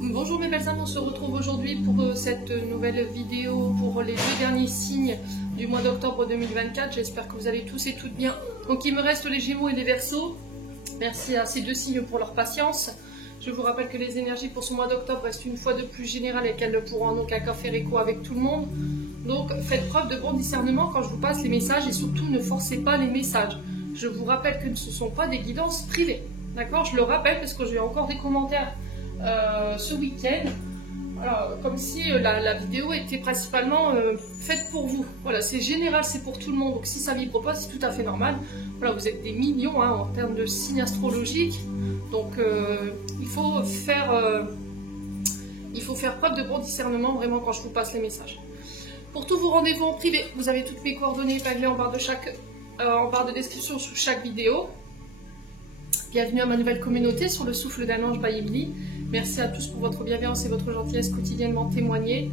Bonjour mes belles âmes, on se retrouve aujourd'hui pour cette nouvelle vidéo pour les deux derniers signes du mois d'octobre 2024. J'espère que vous allez tous et toutes bien. Donc il me reste les Gémeaux et les Verseaux. Merci à ces deux signes pour leur patience. Je vous rappelle que les énergies pour ce mois d'octobre restent une fois de plus générales et qu'elles ne pourront en aucun cas faire écho avec tout le monde. Donc faites preuve de bon discernement quand je vous passe les messages et surtout ne forcez pas les messages. Je vous rappelle que ce ne sont pas des guidances privées. D'accord? Je le rappelle parce que j'ai encore des commentaires ce week-end. Comme si la vidéo était principalement faite pour vous. Voilà, c'est général, c'est pour tout le monde. Donc si ça vibre pas, c'est tout à fait normal. Voilà, vous êtes des millions en termes de signes astrologiques. Donc il faut faire preuve de bon discernement vraiment quand je vous passe les messages. Pour tous vos rendez-vous en privé, vous avez toutes mes coordonnées épinglées en barre de description sous chaque vidéo. Bienvenue à ma nouvelle communauté sur le souffle d'un ange by Emily. Merci à tous pour votre bienveillance et votre gentillesse quotidiennement témoignée.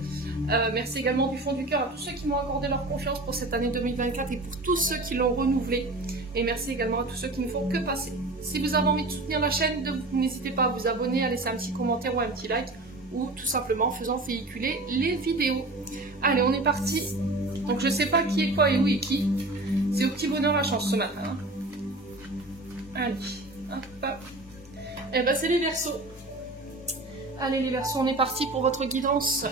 Merci également du fond du cœur à tous ceux qui m'ont accordé leur confiance pour cette année 2024 et pour tous ceux qui l'ont renouvelée. Et merci également à tous ceux qui ne font que passer. Si vous avez envie de soutenir la chaîne, n'hésitez pas à vous abonner, à laisser un petit commentaire ou un petit like, ou tout simplement en faisant véhiculer les vidéos. Allez, on est parti. Donc je ne sais pas qui est quoi et où est qui. C'est au petit bonheur la chance ce matin. Hein. Allez. Eh ben c'est les Verseaux. Allez les Verseaux, on est parti pour votre guidance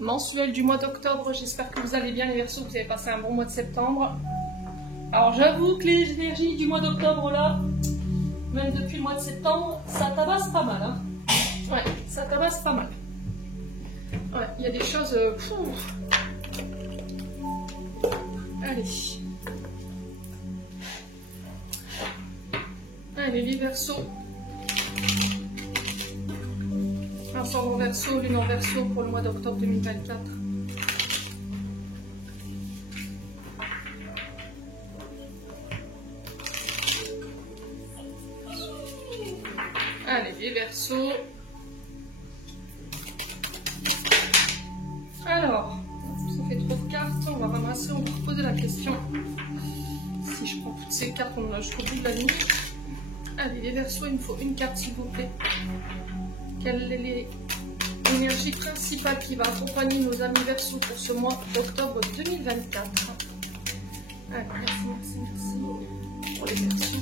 mensuelle du mois d'octobre. J'espère que vous allez bien les Verseaux, que vous avez passé un bon mois de septembre. Alors j'avoue que les énergies du mois d'octobre là, même depuis le mois de septembre, ça tabasse pas mal. Hein. Ouais, ça tabasse pas mal. Ouais, il y a des choses... Allez. Allez, les Verseaux. Ascendant Verseau, lune en Verseau pour le mois d'octobre 2024. Allez, les Verseaux. Alors, ça fait trop de cartes, on va ramasser, on va reposer la question. Si je prends toutes ces cartes, on a jusqu'au bout de la ligne. Allez, les Verseaux, il me faut une carte s'il vous plaît. Quelle est l'énergie principale qui va accompagner nos amis Verseaux pour ce mois d'octobre 2024? Allez, merci pour les Verseaux.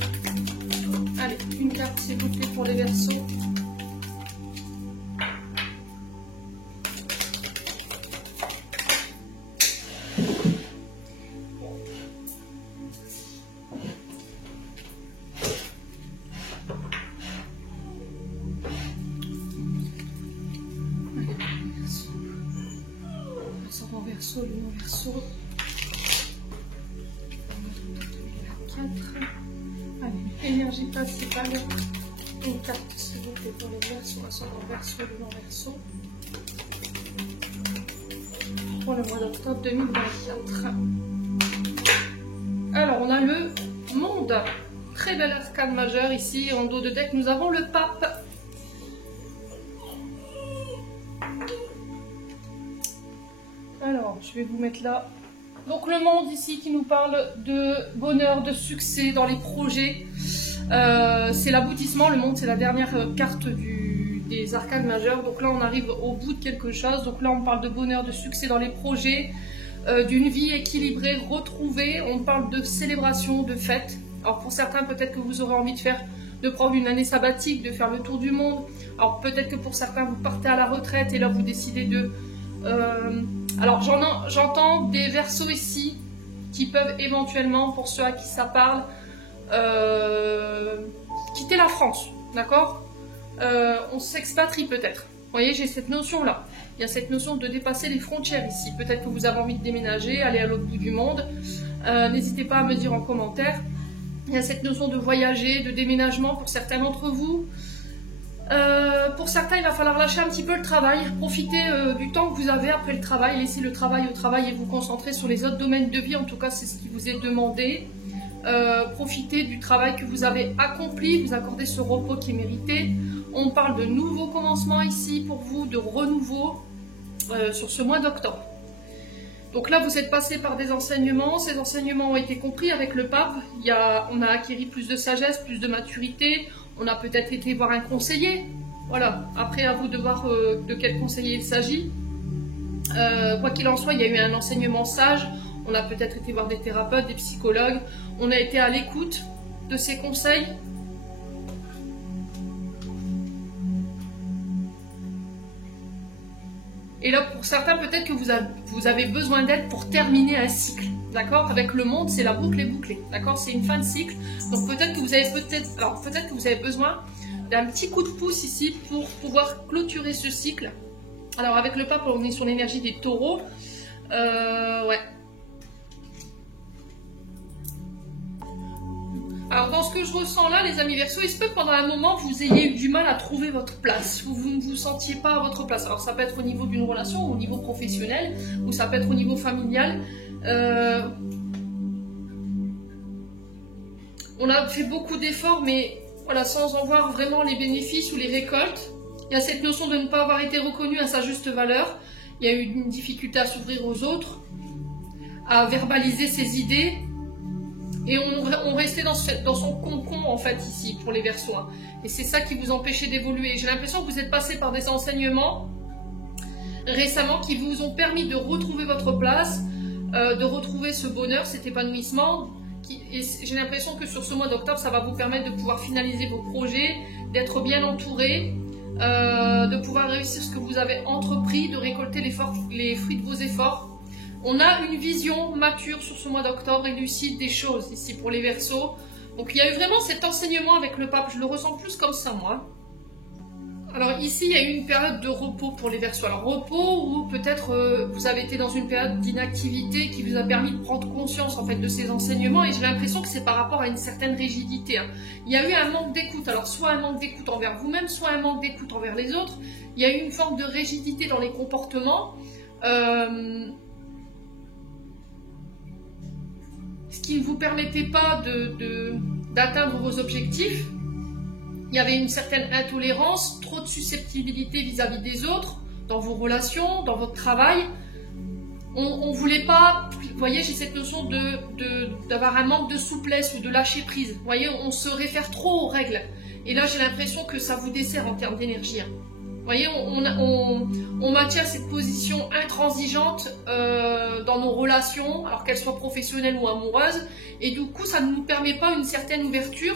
Allez, une carte s'il vous plaît pour les Verseaux. Verseau, lune en Verseau. 2024. Allez, énergie principale. Une carte s'il vous plaît pour les Verseaux, ascendant Verseau, lune en Verseau. Pour le mois d'octobre 2024. Alors, on a le monde. Très bel arcane majeur ici. En dos de deck, nous avons le pape. Alors, je vais vous mettre là. Donc, le monde ici qui nous parle de bonheur, de succès dans les projets. C'est l'aboutissement. Le monde, c'est la dernière carte des arcanes majeurs. Donc là, on arrive au bout de quelque chose. Donc là, on parle de bonheur, de succès dans les projets, d'une vie équilibrée, retrouvée. On parle de célébration, de fête. Alors, pour certains, peut-être que vous aurez envie de prendre une année sabbatique, de faire le tour du monde. Alors, peut-être que pour certains, vous partez à la retraite et là, vous décidez de... alors j'entends des Verseaux ici qui peuvent éventuellement, pour ceux à qui ça parle, quitter la France, d'accord? On s'expatrie peut-être. Vous voyez, j'ai cette notion-là. Il y a cette notion de dépasser les frontières ici. Peut-être que vous avez envie de déménager, aller à l'autre bout du monde. N'hésitez pas à me dire en commentaire. Il y a cette notion de voyager, de déménagement pour certains d'entre vous. Pour certains, il va falloir lâcher un petit peu le travail, profiter du temps que vous avez après le travail, laisser le travail au travail et vous concentrer sur les autres domaines de vie, en tout cas c'est ce qui vous est demandé. Profitez du travail que vous avez accompli, vous accordez ce repos qui est mérité. On parle de nouveaux commencements ici pour vous, de renouveau sur ce mois d'octobre. Donc là, vous êtes passé par des enseignements. Ces enseignements ont été compris avec le pape. On a acquis plus de sagesse, plus de maturité. On a peut-être été voir un conseiller. Voilà, après à vous de voir de quel conseiller il s'agit. Quoi qu'il en soit, il y a eu un enseignement sage. On a peut-être été voir des thérapeutes, des psychologues. On a été à l'écoute de ces conseils. Et là, pour certains, peut-être que vous avez besoin d'aide pour terminer un cycle. D'accord? Avec le monde, c'est la boucle est bouclée. D'accord? C'est une fin de cycle. Donc peut-être que vous avez besoin d'un petit coup de pouce ici pour pouvoir clôturer ce cycle. Alors avec le pape, on est sur l'énergie des taureaux. Ouais. Alors dans ce que je ressens là, les amis Verseaux, il se peut que pendant un moment vous ayez eu du mal à trouver votre place, vous ne vous sentiez pas à votre place. Alors ça peut être au niveau d'une relation, ou au niveau professionnel, ou ça peut être au niveau familial. On a fait beaucoup d'efforts, mais voilà, sans en voir vraiment les bénéfices ou les récoltes. Il y a cette notion de ne pas avoir été reconnu à sa juste valeur. Il y a eu une difficulté à s'ouvrir aux autres, à verbaliser ses idées. Et on restait dans son concon, en fait, ici, pour les Verseaux. Hein. Et c'est ça qui vous empêchait d'évoluer. J'ai l'impression que vous êtes passé par des enseignements récemment qui vous ont permis de retrouver votre place, de retrouver ce bonheur, cet épanouissement. Et j'ai l'impression que sur ce mois d'octobre, ça va vous permettre de pouvoir finaliser vos projets, d'être bien entouré, de pouvoir réussir ce que vous avez entrepris, de récolter les fruits de vos efforts. On a une vision mature sur ce mois d'octobre et lucide des choses ici pour les Verseaux. Donc il y a eu vraiment cet enseignement avec le pape, je le ressens plus comme ça moi. Alors ici il y a eu une période de repos pour les Verseaux. Alors repos ou peut-être vous avez été dans une période d'inactivité qui vous a permis de prendre conscience en fait de ces enseignements et j'ai l'impression que c'est par rapport à une certaine rigidité. Hein. Il y a eu un manque d'écoute, alors soit un manque d'écoute envers vous-même, soit un manque d'écoute envers les autres. Il y a eu une forme de rigidité dans les comportements. Ce qui ne vous permettait pas d'atteindre vos objectifs. Il y avait une certaine intolérance, trop de susceptibilité vis-à-vis des autres, dans vos relations, dans votre travail. On ne voulait pas, vous voyez, j'ai cette notion d'avoir un manque de souplesse ou de lâcher prise. Vous voyez, on se réfère trop aux règles. Et là, j'ai l'impression que ça vous dessert en termes d'énergie. Vous voyez, on maintient cette position intransigeante dans nos relations, alors qu'elles soient professionnelles ou amoureuses, et du coup, ça ne nous permet pas une certaine ouverture.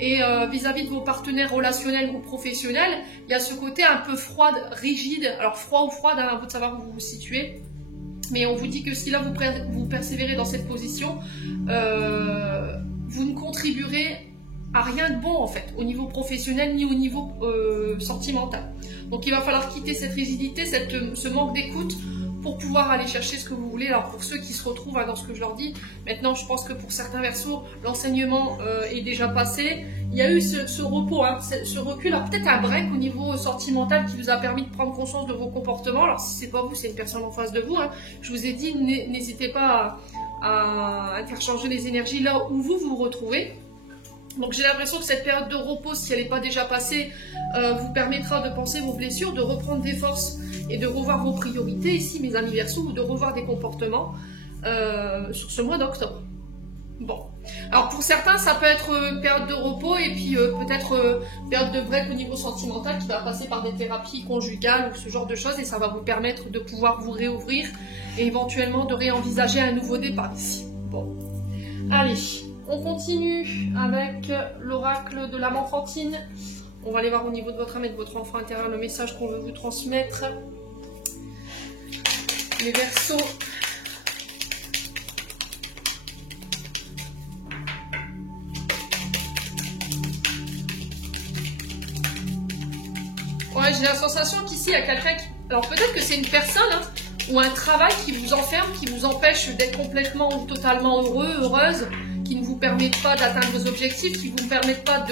Et vis-à-vis de vos partenaires relationnels ou professionnels, il y a ce côté un peu froide, rigide. Alors froid ou froide, hein, à vous de savoir où vous vous situez. Mais on vous dit que si là vous persévérez dans cette position, vous ne contribuerez à rien de bon en fait, au niveau professionnel ni au niveau sentimental. Donc il va falloir quitter cette rigidité, ce manque d'écoute pour pouvoir aller chercher ce que vous voulez. Alors pour ceux qui se retrouvent dans ce que je leur dis, maintenant je pense que pour certains Verseaux, l'enseignement est déjà passé. Il y a eu ce repos, hein, ce recul, alors peut-être un break au niveau sentimental qui vous a permis de prendre conscience de vos comportements. Alors si c'est pas vous, c'est une personne en face de vous. Hein. Je vous ai dit, n'hésitez pas à interchanger les énergies là où vous vous retrouvez. Donc j'ai l'impression que cette période de repos, si elle n'est pas déjà passée, vous permettra de penser vos blessures, de reprendre des forces et de revoir vos priorités ici, mes amis Verseaux, ou de revoir des comportements sur ce mois d'octobre. Bon, alors pour certains, ça peut être une période de repos et puis peut-être période de break au niveau sentimental qui va passer par des thérapies conjugales ou ce genre de choses et ça va vous permettre de pouvoir vous réouvrir et éventuellement de réenvisager un nouveau départ ici. Bon, allez. On continue avec l'oracle de l'âme enfantine. On va aller voir au niveau de votre âme et de votre enfant intérieur le message qu'on veut vous transmettre. Les Verseaux. Ouais, j'ai la sensation qu'ici il y a quelqu'un qui... Alors peut-être que c'est une personne hein, ou un travail qui vous enferme, qui vous empêche d'être complètement ou totalement heureux, heureuse, qui ne vous permettent pas d'atteindre vos objectifs, qui ne vous permettent pas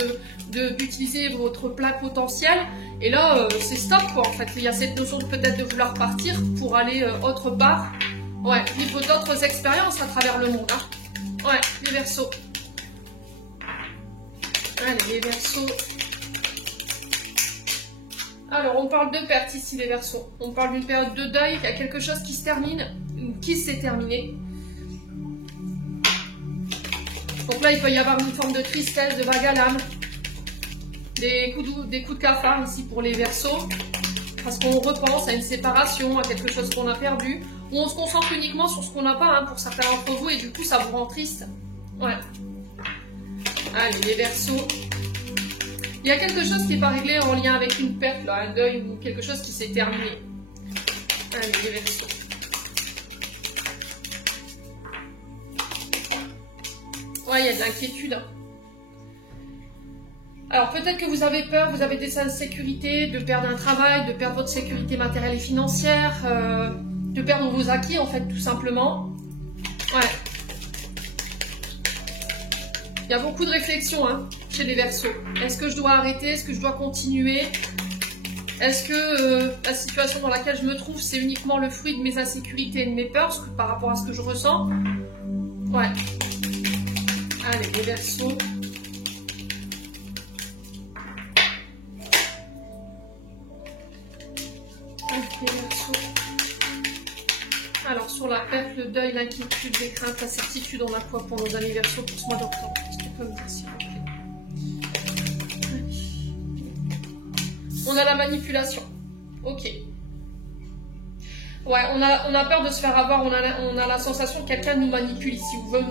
d'utiliser votre plein potentiel. Et là, c'est stop quoi en fait. Il y a cette notion de peut-être de vouloir partir pour aller autre part. Ouais, vivre d'autres expériences à travers le monde. Hein. Ouais, les Verseaux. Allez, les Verseaux. Alors, on parle de perte ici, les Verseaux. On parle d'une période de deuil, il y a quelque chose qui se termine, ou qui s'est terminé. Donc là, il peut y avoir une forme de tristesse, de vague à l'âme. des coups de cafard ici pour les Verseaux, parce qu'on repense à une séparation, à quelque chose qu'on a perdu, ou on se concentre uniquement sur ce qu'on n'a pas, hein, pour certains d'entre vous, et du coup ça vous rend triste. Ouais. Allez, les Verseaux. Il y a quelque chose qui n'est pas réglé en lien avec une perte, là, un deuil ou quelque chose qui s'est terminé. Allez, les Verseaux. Ouais, il y a de l'inquiétude. Alors peut-être que vous avez peur, vous avez des insécurités, de perdre un travail, de perdre votre sécurité matérielle et financière, de perdre vos acquis en fait, tout simplement. Ouais. Il y a beaucoup de réflexions hein, chez les Verseaux. Est-ce que je dois arrêter? Est-ce que je dois continuer? Est-ce que la situation dans laquelle je me trouve, c'est uniquement le fruit de mes insécurités et de mes peurs par rapport à ce que je ressens? Ouais. Allez, les Verseaux. Les Verseaux. Alors, sur la perte, le deuil, l'inquiétude, les craintes, l'incertitude, on a quoi pour nos amis Verseaux pour ce mois d'octobre? Est-ce que tu peux me dire s'il vous plaît? On a la manipulation. Ok. Ouais, on a peur de se faire avoir, on a la sensation que quelqu'un nous manipule ici, ou veut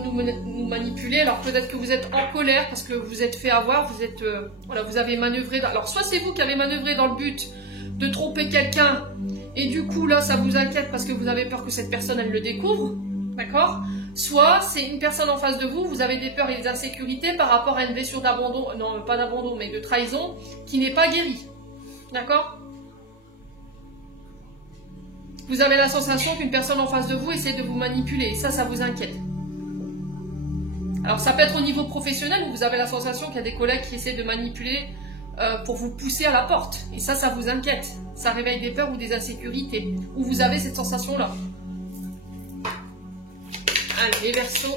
nous manipuler. Alors peut-être que vous êtes en colère parce que vous êtes fait avoir, vous êtes, voilà, vous avez manœuvré. Alors soit c'est vous qui avez manœuvré dans le but de tromper quelqu'un, et du coup là ça vous inquiète parce que vous avez peur que cette personne elle le découvre, d'accord? Soit c'est une personne en face de vous, vous avez des peurs et des insécurités par rapport à une blessure d'abandon, non pas d'abandon mais de trahison, qui n'est pas guérie, d'accord? Vous avez la sensation qu'une personne en face de vous essaie de vous manipuler, et ça vous inquiète. Alors ça peut être au niveau professionnel où vous avez la sensation qu'il y a des collègues qui essaient de manipuler pour vous pousser à la porte, et ça vous inquiète. Ça réveille des peurs ou des insécurités, où vous avez cette sensation-là. Allez, les Verseaux.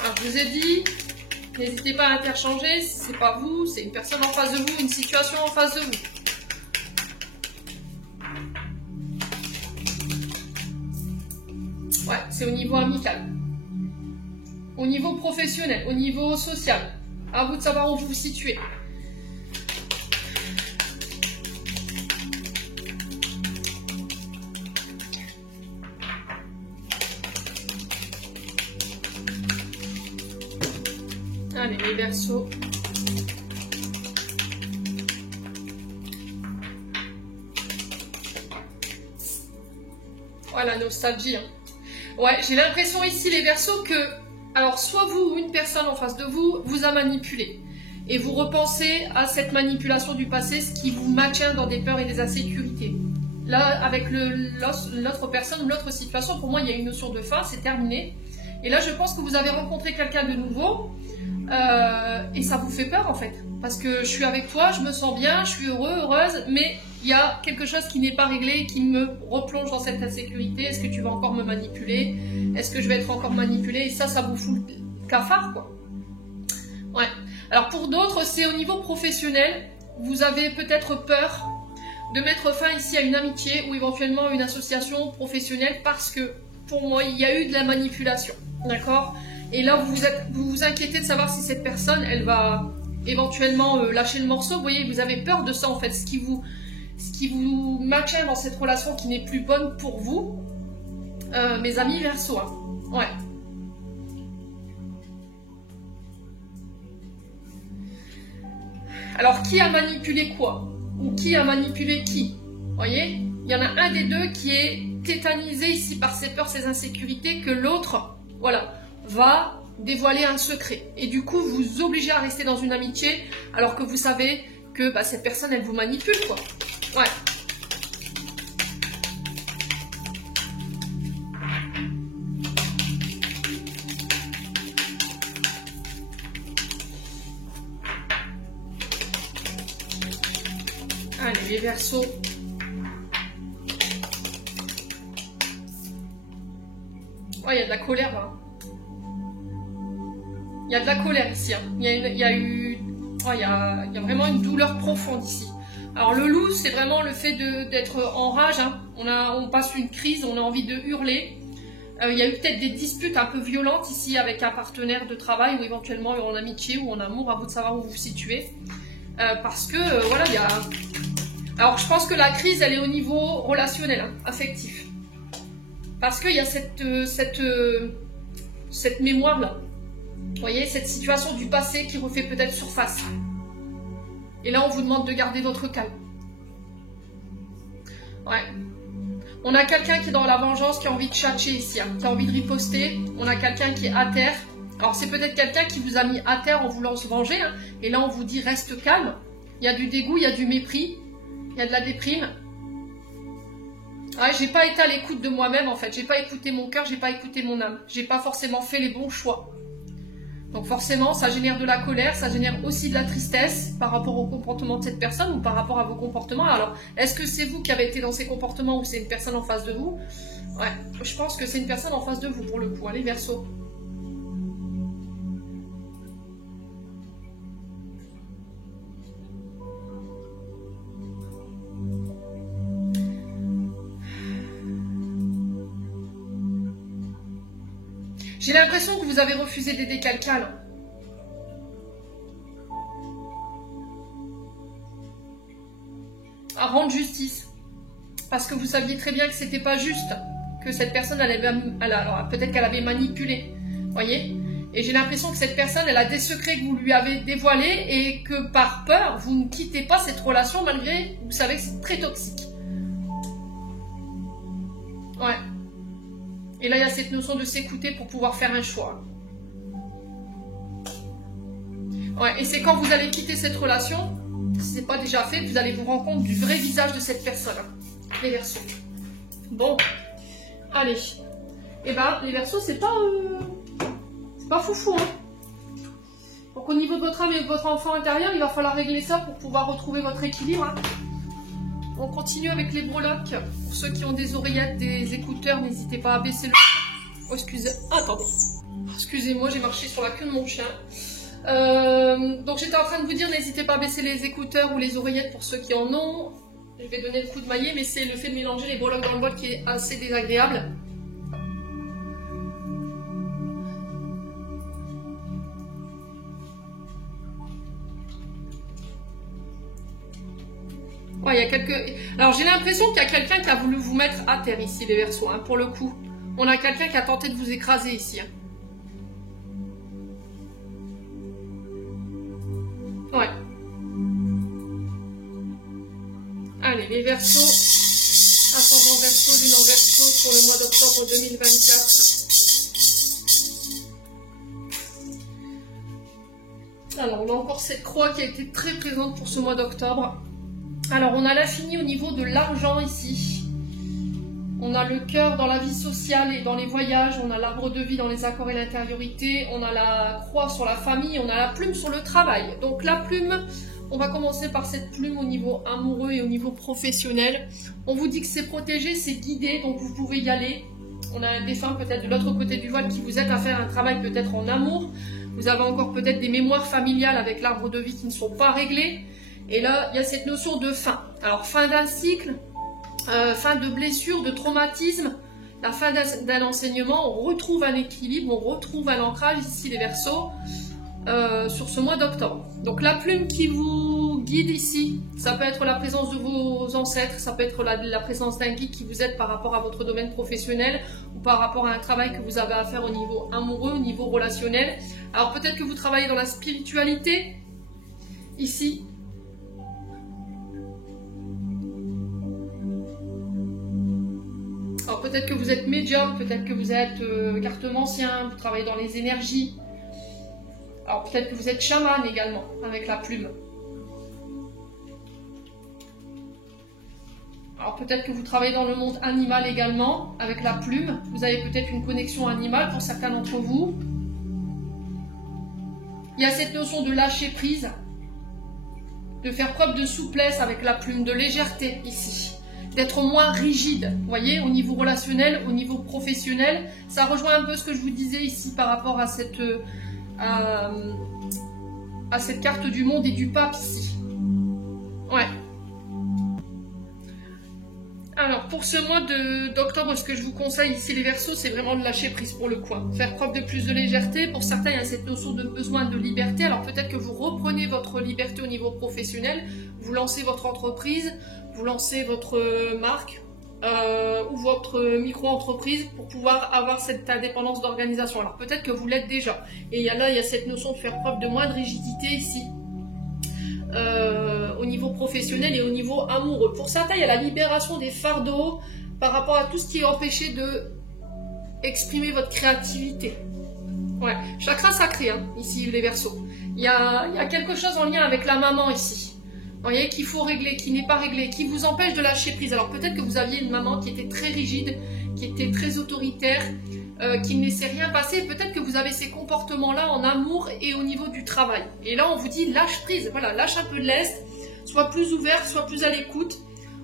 Alors, je vous ai dit, n'hésitez pas à interchanger, si c'est pas vous, c'est une personne en face de vous, une situation en face de vous. Ouais, c'est au niveau amical. Au niveau professionnel, au niveau social. À vous de savoir où vous vous situez. Allez, les Verseaux. Voilà, nostalgie. Hein. Ouais, j'ai l'impression ici, les Verseaux, que, alors, soit vous ou une personne en face de vous vous a manipulé. Et vous repensez à cette manipulation du passé, ce qui vous maintient dans des peurs et des insécurités. Là, avec l'autre personne ou l'autre situation, pour moi, il y a une notion de fin, c'est terminé. Et là, je pense que vous avez rencontré quelqu'un de nouveau, et ça vous fait peur, en fait. Parce que je suis avec toi, je me sens bien, je suis heureuse, mais il y a quelque chose qui n'est pas réglé, qui me replonge dans cette insécurité. Est-ce que tu vas encore me manipuler? Est-ce que je vais être encore manipulée? Et ça vous fout le cafard, quoi. Ouais. Alors pour d'autres, c'est au niveau professionnel. Vous avez peut-être peur de mettre fin ici à une amitié ou éventuellement à une association professionnelle parce que, pour moi, il y a eu de la manipulation. D'accord? Et là, vous vous inquiétez de savoir si cette personne, elle va éventuellement lâcher le morceau. Vous voyez, vous avez peur de ça, en fait. Ce qui vous maintient dans cette relation qui n'est plus bonne pour vous, mes amis Verseaux. Hein. Ouais. Alors, qui a manipulé quoi? Ou qui a manipulé qui? Vous voyez? Il y en a un des deux qui est tétanisé ici par ses peurs, ses insécurités, que l'autre, voilà, va dévoiler un secret. Et du coup, vous obligez à rester dans une amitié, alors que vous savez que bah, cette personne, elle vous manipule, quoi. Ouais. Allez, les Verseaux. Ouais, il y a de la colère là. Il y a de la colère ici. Hein. Il y a vraiment une douleur profonde ici. Alors le loup, c'est vraiment le fait d'être en rage, hein. On passe une crise, on a envie de hurler. Il y a eu peut-être des disputes un peu violentes ici avec un partenaire de travail ou éventuellement en amitié ou en amour, à vous de savoir où vous vous situez. Parce que, voilà, il y a... Alors je pense que la crise, elle est au niveau relationnel, hein, affectif. Parce qu'il y a cette mémoire-là. Vous voyez, cette situation du passé qui refait peut-être surface. Et là, on vous demande de garder votre calme. Ouais. On a quelqu'un qui est dans la vengeance, qui a envie de tchatcher ici, hein, qui a envie de riposter. On a quelqu'un qui est à terre. Alors, c'est peut-être quelqu'un qui vous a mis à terre en voulant se venger. Hein, et là, on vous dit, reste calme. Il y a du dégoût, il y a du mépris. Il y a de la déprime. Ouais, j'ai pas été à l'écoute de moi-même, en fait. J'ai pas écouté mon cœur, j'ai pas écouté mon âme. J'ai pas forcément fait les bons choix. Donc forcément, ça génère de la colère, ça génère aussi de la tristesse par rapport au comportement de cette personne ou par rapport à vos comportements. Alors, est-ce que c'est vous qui avez été dans ces comportements ou c'est une personne en face de vous? Ouais, je pense que c'est une personne en face de vous pour le coup, hein, les Verseaux. J'ai l'impression que vous avez refusé d'aider quelqu'un, là. À rendre justice. Parce que vous saviez très bien que c'était pas juste. Que cette personne, alors peut-être qu'elle avait manipulé. Voyez? Et j'ai l'impression que cette personne, elle a des secrets que vous lui avez dévoilés et que par peur, vous ne quittez pas cette relation malgré, vous savez que c'est très toxique. Ouais. Et là, il y a cette notion de s'écouter pour pouvoir faire un choix. Ouais, et c'est quand vous allez quitter cette relation, si ce n'est pas déjà fait, vous allez vous rendre compte du vrai visage de cette personne. Les Verseaux. Bon, allez. Eh ben, les Verseaux, c'est pas foufou, hein. Donc au niveau de votre âme et de votre enfant intérieur, il va falloir régler ça pour pouvoir retrouver votre équilibre, hein. On continue avec les breloques. Pour ceux qui ont des oreillettes, des écouteurs, n'hésitez pas à baisser le... Oh, excusez... Attendez. Excusez-moi, j'ai marché sur la queue de mon chien. Donc j'étais en train de vous dire, n'hésitez pas à baisser les écouteurs ou les oreillettes pour ceux qui en ont. Je vais donner le coup de maillet, mais c'est le fait de mélanger les breloques dans le bol qui est assez désagréable. Ouais, il y a quelques... Alors j'ai l'impression qu'il y a quelqu'un qui a voulu vous mettre à terre ici, les Verseaux, hein, pour le coup. On a quelqu'un qui a tenté de vous écraser ici. Hein. Ouais. Allez, les Verseaux, ascendant Verseau, lune en Verseau pour le mois d'octobre 2024. Alors, on a encore cette croix qui a été très présente pour ce mois d'octobre. Alors, on a l'infini au niveau de l'argent ici. On a le cœur dans la vie sociale et dans les voyages. On a l'arbre de vie dans les accords et l'intériorité. On a la croix sur la famille. On a la plume sur le travail. Donc, la plume, on va commencer par cette plume au niveau amoureux et au niveau professionnel. On vous dit que c'est protégé, c'est guidé, donc vous pouvez y aller. On a un défunt peut-être de l'autre côté du voile qui vous aide à faire un travail peut-être en amour. Vous avez encore peut-être des mémoires familiales avec l'arbre de vie qui ne sont pas réglées. Et là, il y a cette notion de fin. Alors, fin d'un cycle, fin de blessure, de traumatisme, la fin d'un enseignement, on retrouve un équilibre, on retrouve un ancrage ici, les Verseaux, sur ce mois d'octobre. Donc, la plume qui vous guide ici, ça peut être la présence de vos ancêtres, ça peut être la présence d'un guide qui vous aide par rapport à votre domaine professionnel ou par rapport à un travail que vous avez à faire au niveau amoureux, au niveau relationnel. Alors, peut-être que vous travaillez dans la spiritualité, ici. Alors peut-être que vous êtes médium, peut-être que vous êtes cartomancien, vous travaillez dans les énergies. Alors peut-être que vous êtes chaman également, avec la plume. Alors peut-être que vous travaillez dans le monde animal également, avec la plume. Vous avez peut-être une connexion animale pour certains d'entre vous. Il y a cette notion de lâcher prise, de faire preuve de souplesse avec la plume, de légèreté ici. D'être moins rigide, vous voyez, au niveau relationnel, au niveau professionnel. Ça rejoint un peu ce que je vous disais ici par rapport à cette carte du monde et du pape ici. Ouais. Alors, pour ce mois d'octobre, ce que je vous conseille ici, les Verseaux, c'est vraiment de lâcher prise pour le coin. Faire preuve de plus de légèreté. Pour certains, il y a cette notion de besoin de liberté. Alors, peut-être que vous reprenez votre liberté au niveau professionnel. Vous lancez votre entreprise, vous lancez votre marque ou votre micro-entreprise pour pouvoir avoir cette indépendance d'organisation. Alors, peut-être que vous l'êtes déjà. Et il y a cette notion de faire preuve de moins de rigidité ici. Au niveau professionnel et au niveau amoureux. Pour certains, il y a la libération des fardeaux par rapport à tout ce qui est empêché de exprimer votre créativité. Ouais, chakra sacré, hein, ici, les Verseaux. Il y a quelque chose en lien avec la maman ici. Vous voyez, qu'il faut régler, qui n'est pas réglé, qui vous empêche de lâcher prise. Alors peut-être que vous aviez une maman qui était très rigide, qui était très autoritaire, qui ne laissait rien passer. Peut-être que vous avez ces comportements-là en amour et au niveau du travail. Et là, on vous dit lâche prise, voilà, lâche un peu de lest, sois plus ouvert, sois plus à l'écoute.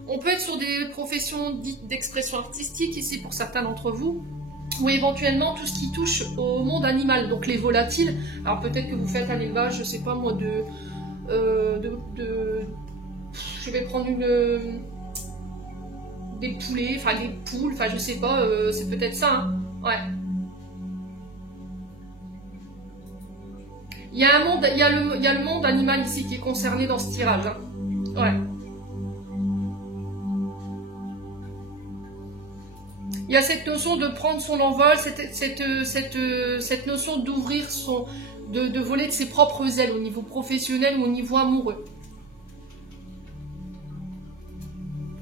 On peut être sur des professions dites d'expression artistique ici pour certains d'entre vous, ou éventuellement tout ce qui touche au monde animal, donc les volatiles. Alors peut-être que vous faites un élevage, je sais pas moi, je vais prendre des poulets, enfin des poules, enfin je sais pas, c'est peut-être ça, hein. Ouais. Il y a un monde, il y a le monde animal ici qui est concerné dans ce tirage, hein. Ouais. Il y a cette notion de prendre son envol, cette notion d'ouvrir de voler de ses propres ailes au niveau professionnel ou au niveau amoureux.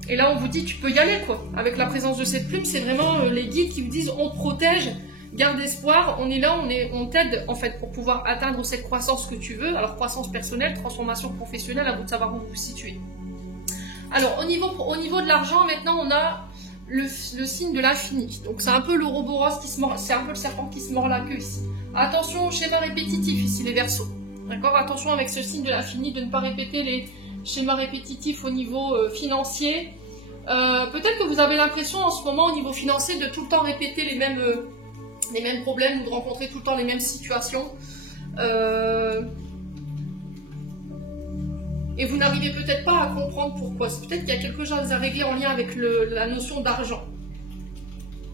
Et là, on vous dit, tu peux y aller, quoi. Avec la présence de cette plume, c'est vraiment les guides qui vous disent, on te protège, garde espoir, on est là, on t'aide, en fait, pour pouvoir atteindre cette croissance que tu veux. Alors, croissance personnelle, transformation professionnelle, à vous de savoir où vous vous situez. Alors, au niveau de l'argent, maintenant, on a le signe de l'infini. Donc, c'est un peu le Ouroboros qui se mord, c'est un peu le serpent qui se mord la queue ici. Attention au schéma répétitif ici, les Verseaux. D'accord? Attention avec ce signe de l'infini de ne pas répéter les schémas répétitifs au niveau financier. Peut-être que vous avez l'impression en ce moment au niveau financier de tout le temps répéter les mêmes problèmes ou de rencontrer tout le temps les mêmes situations. Et vous n'arrivez peut-être pas à comprendre pourquoi. C'est peut-être qu'il y a quelque chose à régler en lien avec la notion d'argent.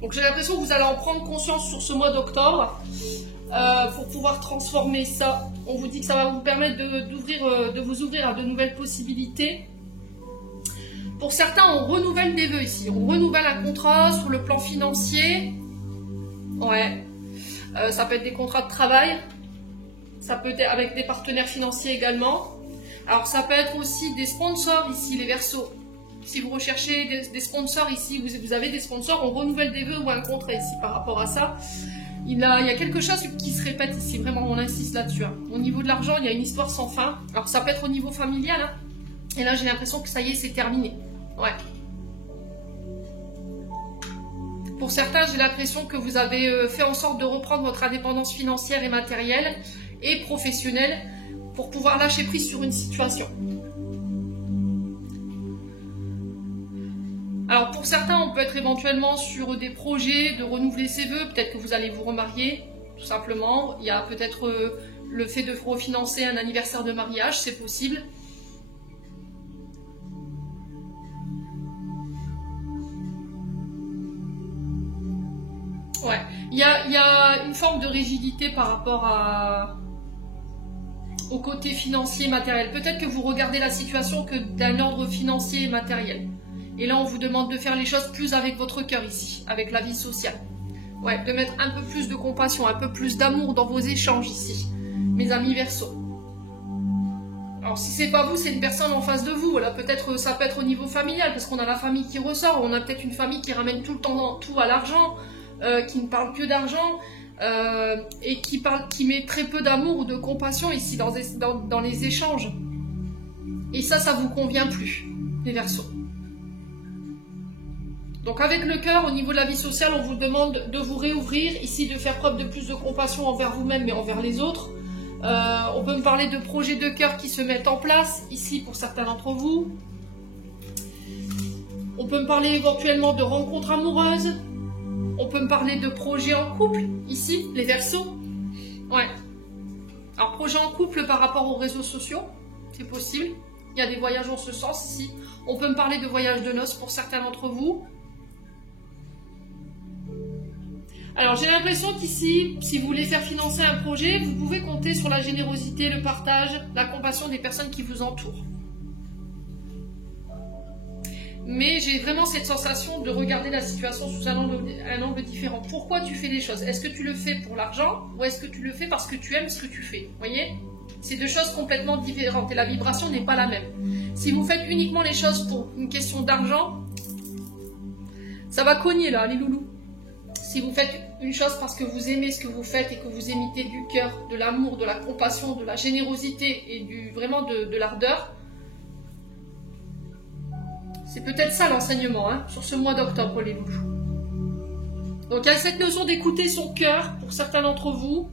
Donc j'ai l'impression que vous allez en prendre conscience sur ce mois d'octobre pour pouvoir transformer ça. On vous dit que ça va vous permettre de vous ouvrir à de nouvelles possibilités. Pour certains, on renouvelle des vœux ici. On renouvelle un contrat sur le plan financier. Ouais. Ça peut être des contrats de travail. Ça peut être avec des partenaires financiers également. Alors ça peut être aussi des sponsors ici, les Verseaux. Si vous recherchez des sponsors ici, vous avez des sponsors, on renouvelle des vœux ou un contrat ici par rapport à ça. Il y a quelque chose qui se répète ici, vraiment on insiste là-dessus. Hein. Au niveau de l'argent, il y a une histoire sans fin. Alors ça peut être au niveau familial. Hein. Et là j'ai l'impression que ça y est, c'est terminé. Ouais. Pour certains, j'ai l'impression que vous avez fait en sorte de reprendre votre indépendance financière et matérielle et professionnelle pour pouvoir lâcher prise sur une situation. Alors pour certains, on peut être éventuellement sur des projets de renouveler ses vœux, peut-être que vous allez vous remarier, tout simplement. Il y a peut-être le fait de refinancer un anniversaire de mariage, c'est possible. Ouais, il y a une forme de rigidité par rapport au côté financier matériel. Peut-être que vous regardez la situation que d'un ordre financier et matériel. Et là, on vous demande de faire les choses plus avec votre cœur ici, avec la vie sociale. Ouais, de mettre un peu plus de compassion, un peu plus d'amour dans vos échanges ici, mes amis Verseaux. Alors, si c'est pas vous, c'est une personne en face de vous. Voilà, peut-être ça peut être au niveau familial, parce qu'on a la famille qui ressort. On a peut-être une famille qui ramène tout le temps tout à l'argent, qui ne parle que d'argent. Et qui met très peu d'amour ou de compassion ici dans les échanges. Et ça vous convient plus, les Verseaux. Donc avec le cœur, au niveau de la vie sociale, on vous demande de vous réouvrir, ici de faire preuve de plus de compassion envers vous-même mais envers les autres. On peut me parler de projets de cœur qui se mettent en place, ici pour certains d'entre vous. On peut me parler éventuellement de rencontres amoureuses. On peut me parler de projets en couple, ici, les Verseaux. Ouais. Alors, projet en couple par rapport aux réseaux sociaux, c'est possible. Il y a des voyages en ce sens, ici. On peut me parler de voyage de noces pour certains d'entre vous. Alors j'ai l'impression qu'ici, si vous voulez faire financer un projet, vous pouvez compter sur la générosité, le partage, la compassion des personnes qui vous entourent. Mais j'ai vraiment cette sensation de regarder la situation sous un angle différent. Pourquoi tu fais les choses? Est-ce que tu le fais pour l'argent ou est-ce que tu le fais parce que tu aimes ce que tu fais? Vous voyez? C'est deux choses complètement différentes et la vibration n'est pas la même. Si vous faites uniquement les choses pour une question d'argent, ça va cogner là, les loulous. Si vous faites une chose parce que vous aimez ce que vous faites et que vous émettez du cœur, de l'amour, de la compassion, de la générosité et vraiment de l'ardeur, c'est peut-être ça l'enseignement hein, sur ce mois d'octobre, les loulous. Donc il y a cette notion d'écouter son cœur pour certains d'entre vous,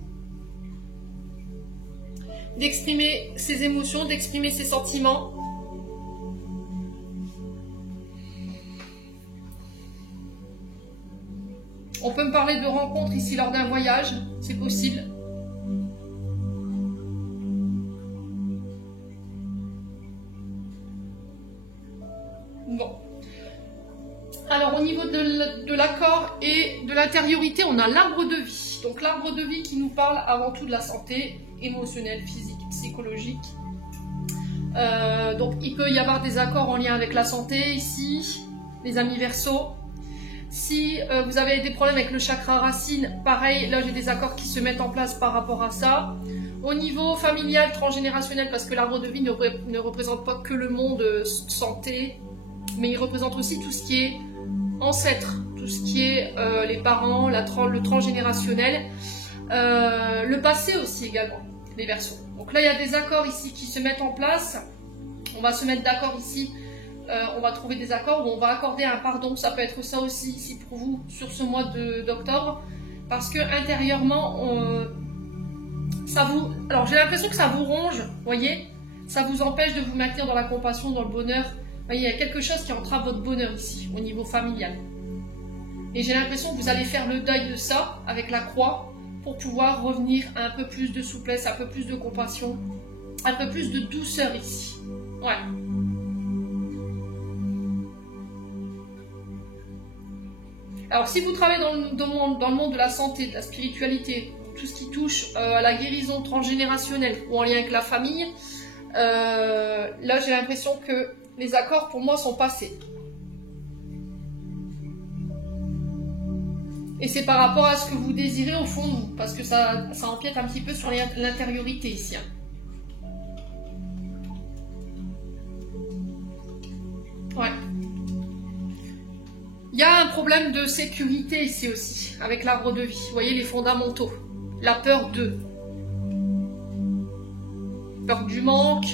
d'exprimer ses émotions, d'exprimer ses sentiments. On peut me parler de rencontres ici lors d'un voyage, c'est possible. Bon. Alors au niveau de l'accord et de l'intériorité, on a l'arbre de vie. Donc l'arbre de vie qui nous parle avant tout de la santé émotionnelle, physique, psychologique. Donc il peut y avoir des accords en lien avec la santé ici, les amis Verseaux. Si vous avez des problèmes avec le chakra racine, pareil, là j'ai des accords qui se mettent en place par rapport à ça. Au niveau familial, transgénérationnel, parce que l'arbre de vie ne représente pas que le monde santé, mais il représente aussi tout ce qui est ancêtre, tout ce qui est les parents, le transgénérationnel, le passé aussi également, les Verseaux. Donc là il y a des accords ici qui se mettent en place. On va se mettre d'accord ici. On va trouver des accords où on va accorder un pardon. Ça peut être ça aussi ici pour vous sur ce mois d'octobre, parce que intérieurement, alors j'ai l'impression que ça vous ronge, voyez, ça vous empêche de vous maintenir dans la compassion, dans le bonheur. Voyez, il y a quelque chose qui entrave votre bonheur ici, au niveau familial. Et j'ai l'impression que vous allez faire le deuil de ça avec la croix pour pouvoir revenir à un peu plus de souplesse, un peu plus de compassion, un peu plus de douceur ici. Ouais. Alors si vous travaillez dans le monde de la santé, de la spiritualité, tout ce qui touche à la guérison transgénérationnelle ou en lien avec la famille, là j'ai l'impression que les accords pour moi sont passés. Et c'est par rapport à ce que vous désirez au fond de vous, parce que ça empiète un petit peu sur l'intériorité ici. Ouais. Il y a un problème de sécurité ici aussi, avec l'arbre de vie. Vous voyez les fondamentaux. La peur de. Peur du manque.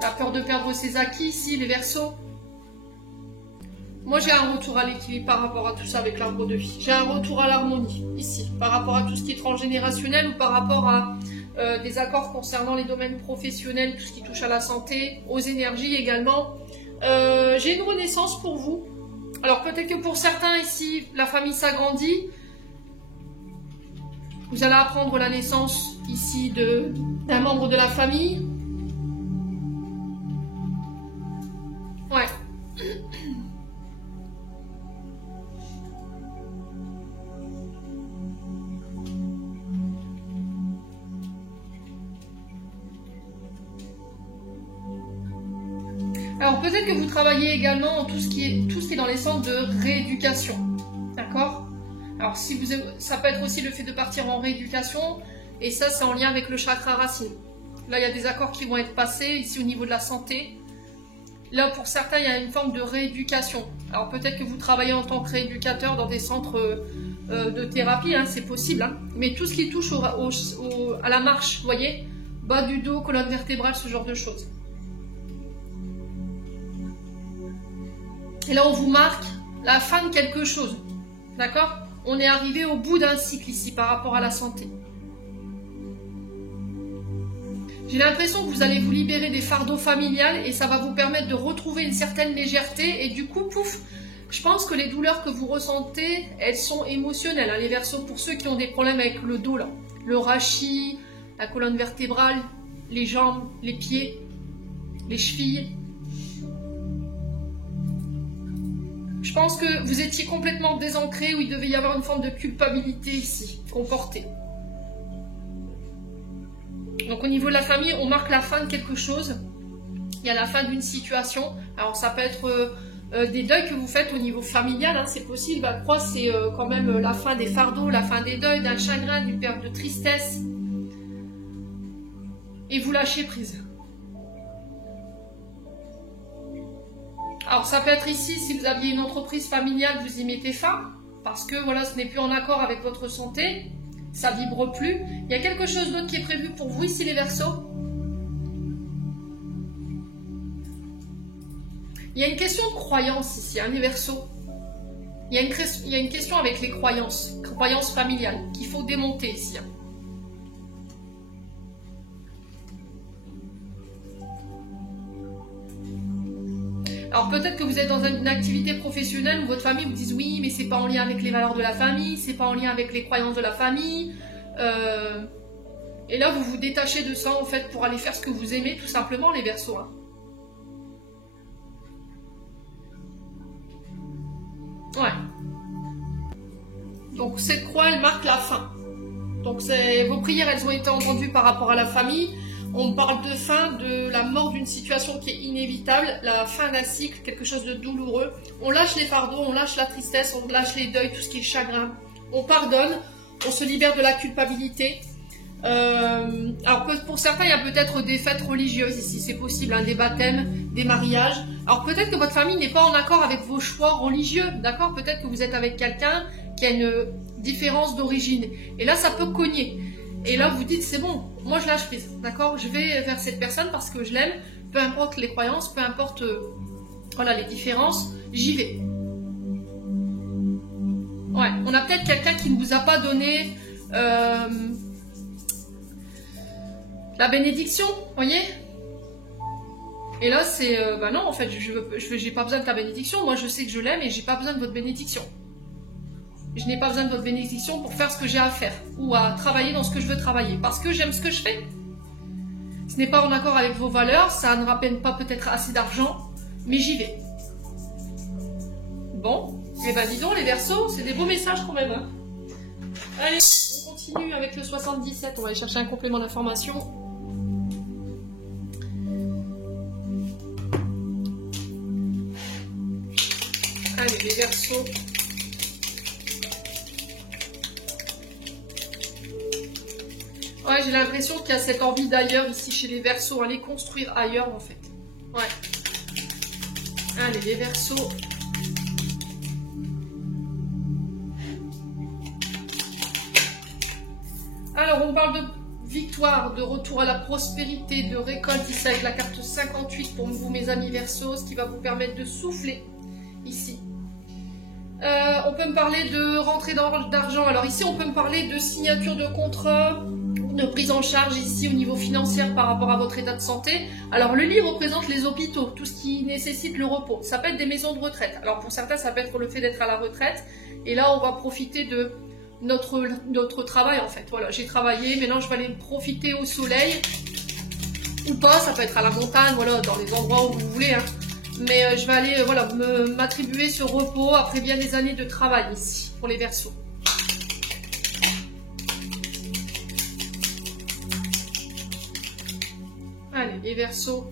La peur de perdre ses acquis ici, les Verseaux. Moi j'ai un retour à l'équilibre par rapport à tout ça avec l'arbre de vie. J'ai un retour à l'harmonie ici, par rapport à tout ce qui est transgénérationnel ou par rapport à des accords concernant les domaines professionnels, tout ce qui touche à la santé, aux énergies également. J'ai une renaissance pour vous. Alors peut-être que pour certains ici, la famille s'agrandit. Vous allez apprendre la naissance ici d'un membre de la famille. Ouais. Alors peut-être que vous travaillez également tout ce qui est dans les centres de rééducation, d'accord? Alors ça peut être aussi le fait de partir en rééducation, et ça c'est en lien avec le chakra racine. Là il y a des accords qui vont être passés ici au niveau de la santé. Là pour certains il y a une forme de rééducation. Alors peut-être que vous travaillez en tant que rééducateur dans des centres de thérapie, hein, c'est possible, hein. Mais tout ce qui touche à la marche, vous voyez, bas du dos, colonne vertébrale, ce genre de choses. Et là, on vous marque la fin de quelque chose. D'accord? On est arrivé au bout d'un cycle ici par rapport à la santé. J'ai l'impression que vous allez vous libérer des fardeaux familiales et ça va vous permettre de retrouver une certaine légèreté. Et du coup, pouf, je pense que les douleurs que vous ressentez, elles sont émotionnelles. Hein, les Verseaux, pour ceux qui ont des problèmes avec le dos, là, le rachis, la colonne vertébrale, les jambes, les pieds, les chevilles. Je pense que vous étiez complètement désancré, où il devait y avoir une forme de culpabilité ici, qu'on portait. Donc au niveau de la famille, on marque la fin de quelque chose. Il y a la fin d'une situation. Alors ça peut être des deuils que vous faites au niveau familial, hein, c'est possible. La croix, c'est quand même la fin des fardeaux, la fin des deuils, d'un chagrin, d'une période de tristesse. Et vous lâchez prise. Alors ça peut être ici, si vous aviez une entreprise familiale, vous y mettez fin, parce que voilà, ce n'est plus en accord avec votre santé, ça vibre plus. Il y a quelque chose d'autre qui est prévu pour vous ici les Verseaux. Il y a une question de croyance ici, hein, les Verseaux. Il y a une question avec les croyances familiales, qu'il faut démonter ici. Hein. Alors peut-être que vous êtes dans une activité professionnelle où votre famille vous dit oui, mais c'est pas en lien avec les valeurs de la famille, c'est pas en lien avec les croyances de la famille. Et là vous vous détachez de ça en fait pour aller faire ce que vous aimez tout simplement les Verseaux. Hein. Ouais. Donc cette croix elle marque la fin. Donc vos prières elles ont été entendues par rapport à la famille. On parle de fin, de la mort d'une situation qui est inévitable, la fin d'un cycle, quelque chose de douloureux. On lâche les fardeaux, on lâche la tristesse, on lâche les deuils, tout ce qui est chagrin. On pardonne, on se libère de la culpabilité. Alors pour certains, il y a peut-être des fêtes religieuses ici, c'est possible, hein, des baptêmes, des mariages. Alors peut-être que votre famille n'est pas en accord avec vos choix religieux, d'accord? Peut-être que vous êtes avec quelqu'un qui a une différence d'origine. Et là, ça peut cogner. Et là, vous dites, c'est bon, moi je lâche prise, d'accord? Je vais vers cette personne parce que je l'aime, peu importe les croyances, peu importe voilà, les différences, j'y vais. Ouais, on a peut-être quelqu'un qui ne vous a pas donné la bénédiction, voyez? Et là, c'est, bah non, en fait, j'ai pas besoin de ta bénédiction, moi je sais que je l'aime et j'ai pas besoin de votre bénédiction. Je n'ai pas besoin de votre bénédiction pour faire ce que j'ai à faire ou à travailler dans ce que je veux travailler parce que j'aime ce que je fais. Ce n'est pas en accord avec vos valeurs, ça ne ramène pas peut-être assez d'argent, mais j'y vais. Bon, et ben dis donc les Verseaux, c'est des beaux messages quand même. Hein. Allez, on continue avec le 77, on va aller chercher un complément d'information. Allez, les Verseaux. Ouais, j'ai l'impression qu'il y a cette envie d'ailleurs ici chez les Verseaux, aller construire ailleurs en fait. Ouais. Allez, les Verseaux. Alors, on parle de victoire, de retour à la prospérité, de récolte ici avec la carte 58 pour vous mes amis Verseaux, ce qui va vous permettre de souffler ici. On peut me parler de rentrée d'argent. Alors ici, on peut me parler de signature de contrat, de prise en charge ici au niveau financier par rapport à votre état de santé. Alors le lit représente les hôpitaux, tout ce qui nécessite le repos. Ça peut être des maisons de retraite. Alors pour certains, ça peut être le fait d'être à la retraite. Et là, on va profiter de notre travail en fait. Voilà, j'ai travaillé, maintenant je vais aller profiter au soleil. Ou pas, ça peut être à la montagne, voilà, dans les endroits où vous voulez. Hein. Mais je vais aller voilà, m'attribuer ce repos après bien des années de travail ici, pour les Verseaux. Allez, les Verseaux.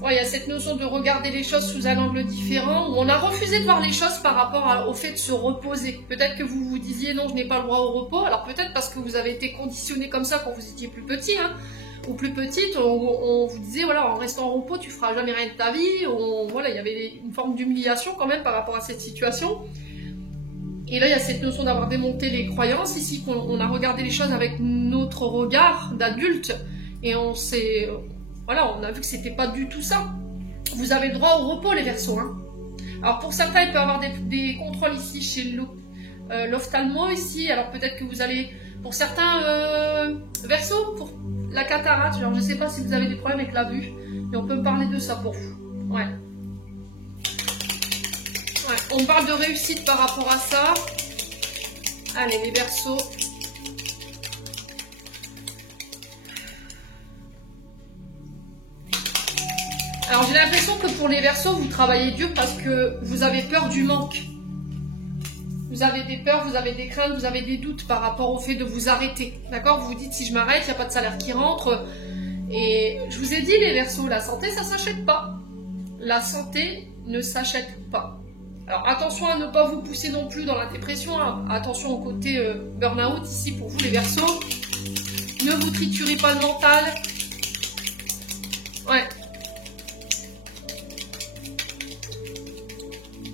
Ouais, il y a cette notion de regarder les choses sous un angle différent, où on a refusé de voir les choses par rapport au fait de se reposer. Peut-être que vous vous disiez non, je n'ai pas le droit au repos. Alors peut-être parce que vous avez été conditionné comme ça quand vous étiez plus petit, hein, ou plus petite. On vous disait, voilà, en restant en repos, tu feras jamais rien de ta vie. Voilà, il y avait une forme d'humiliation quand même par rapport à cette situation. Et là, il y a cette notion d'avoir démonté les croyances ici, qu'on a regardé les choses avec notre regard d'adulte, et on s'est... Voilà, on a vu que c'était pas du tout ça. Vous avez le droit au repos, les Verseaux. Hein. Alors pour certains, il peut y avoir des contrôles ici chez l'ophtalmo ici. Alors peut-être que vous allez, pour certains Verseaux, pour la cataracte, alors je ne sais pas si vous avez des problèmes avec la vue, mais on peut me parler de ça pour vous. Ouais. Ouais. On parle de réussite par rapport à ça. Allez, les Verseaux. Alors, j'ai l'impression que pour les Verseaux, vous travaillez dur parce que vous avez peur du manque. Vous avez des peurs, vous avez des craintes, vous avez des doutes par rapport au fait de vous arrêter. D'accord? Vous vous dites, si je m'arrête, il n'y a pas de salaire qui rentre. Et je vous ai dit, les Verseaux, la santé, ça ne s'achète pas. La santé ne s'achète pas. Alors, attention à ne pas vous pousser non plus dans la dépression. Hein. Attention au côté burn-out ici pour vous, les Verseaux. Ne vous triturez pas le mental. Ouais.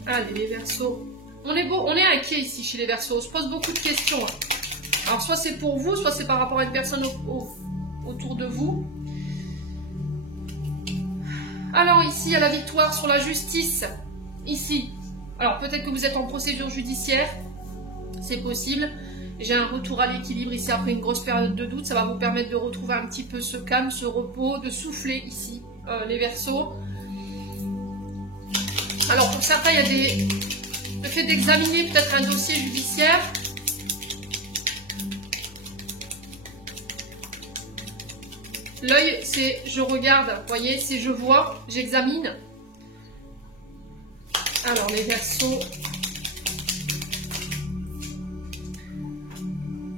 Allez, les Verseaux. On est inquiet ici chez les Verseaux. On se pose beaucoup de questions. Hein. Alors, soit c'est pour vous, soit c'est par rapport à une personne autour de vous. Alors, ici, il y a la victoire sur la justice. Ici. Alors, peut-être que vous êtes en procédure judiciaire. C'est possible. J'ai un retour à l'équilibre ici après une grosse période de doute. Ça va vous permettre de retrouver un petit peu ce calme, ce repos, de souffler ici, les Verseaux. Alors, pour certains, il y a le fait d'examiner peut-être un dossier judiciaire. L'œil, c'est je regarde, vous voyez, c'est je vois, j'examine. Alors, les Verseaux.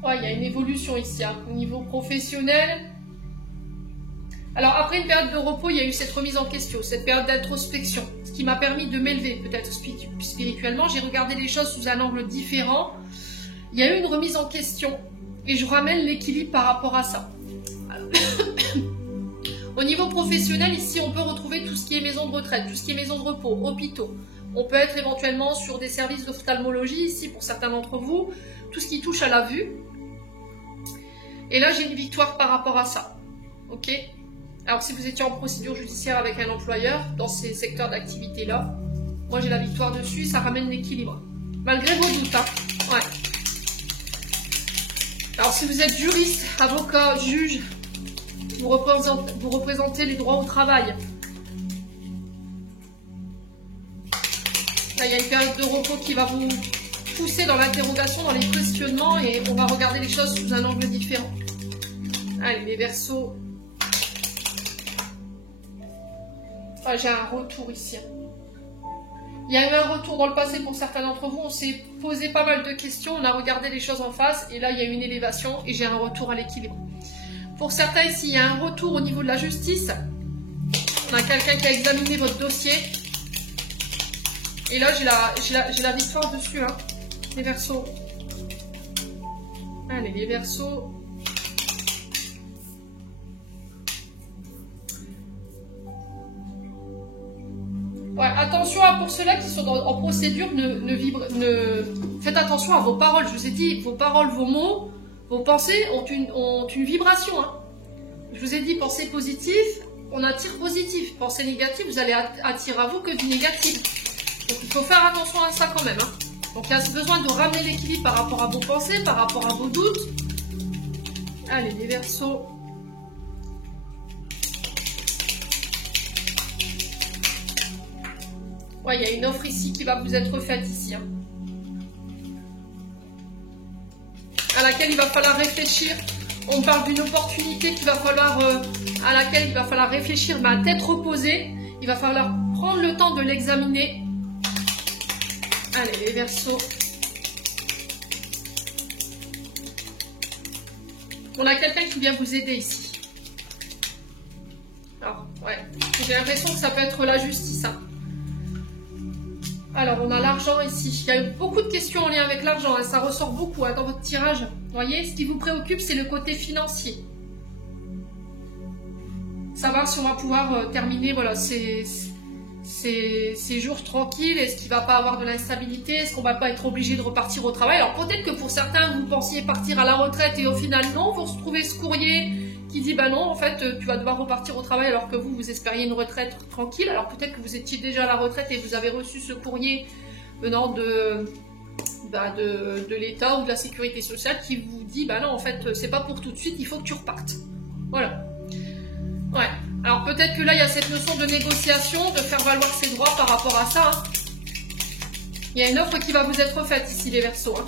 Ouais, il y a une évolution ici, hein, au niveau professionnel. Alors, après une période de repos, il y a eu cette remise en question, cette période d'introspection, ce qui m'a permis de m'élever, peut-être spirituellement. J'ai regardé les choses sous un angle différent. Il y a eu une remise en question et je ramène l'équilibre par rapport à ça. Au niveau professionnel, ici, on peut retrouver tout ce qui est maison de retraite, tout ce qui est maison de repos, hôpitaux. On peut être éventuellement sur des services d'ophtalmologie, ici, pour certains d'entre vous, tout ce qui touche à la vue. Et là, j'ai une victoire par rapport à ça. Ok ? Alors, si vous étiez en procédure judiciaire avec un employeur, dans ces secteurs d'activité-là, moi, j'ai la victoire dessus, ça ramène l'équilibre. Malgré vos doutes, hein. Ouais. Alors, si vous êtes juriste, avocat, juge, vous représentez les droits au travail. Là, il y a une période de repos qui va vous pousser dans l'interrogation, dans les questionnements, et on va regarder les choses sous un angle différent. Allez, les Verseaux. Ah, j'ai un retour ici. Il y a eu un retour dans le passé pour certains d'entre vous. On s'est posé pas mal de questions, on a regardé les choses en face, et là, il y a une élévation, et j'ai un retour à l'équilibre. Pour certains ici, il y a un retour au niveau de la justice. On a quelqu'un qui a examiné votre dossier. Et là, j'ai la victoire dessus, hein. Les Verseaux. Allez, les Verseaux. Ouais, attention pour ceux-là qui sont en procédure, faites attention à vos paroles. Je vous ai dit, vos paroles, vos mots, vos pensées ont une vibration. Hein. Je vous ai dit, pensée positive, on attire positif. Pensée négative, vous allez attirer à vous que du négatif. Donc il faut faire attention à ça quand même. Hein. Donc il y a besoin de ramener l'équilibre par rapport à vos pensées, par rapport à vos doutes. Allez, les Verseaux. Ouais, il y a une offre ici qui va vous être faite ici. Hein. À laquelle il va falloir réfléchir. On parle d'une opportunité à laquelle il va falloir réfléchir à tête reposée. Il va falloir prendre le temps de l'examiner. Allez, les Verseaux. On a quelqu'un qui vient vous aider ici. Alors, ouais. J'ai l'impression que ça peut être la justice. Hein. Alors, on a l'argent ici. Il y a eu beaucoup de questions en lien avec l'argent. Hein. Ça ressort beaucoup hein, dans votre tirage. Vous voyez, ce qui vous préoccupe, c'est le côté financier. Savoir si on va pouvoir terminer voilà, ces jours tranquilles. Est-ce qu'il ne va pas avoir de l'instabilité? Est-ce qu'on ne va pas être obligé de repartir au travail? Alors, peut-être que pour certains, vous pensiez partir à la retraite et au final, non. Vous retrouvez ce courrier qui dit, bah non, en fait, tu vas devoir repartir au travail alors que vous espériez une retraite tranquille. Alors, peut-être que vous étiez déjà à la retraite et vous avez reçu ce courrier venant de l'État ou de la Sécurité sociale qui vous dit, bah non, en fait, c'est pas pour tout de suite, il faut que tu repartes. Voilà. Ouais. Alors, peut-être que là, il y a cette notion de négociation, de faire valoir ses droits par rapport à ça. Hein. Il y a une offre qui va vous être faite ici, les Verseaux. Hein.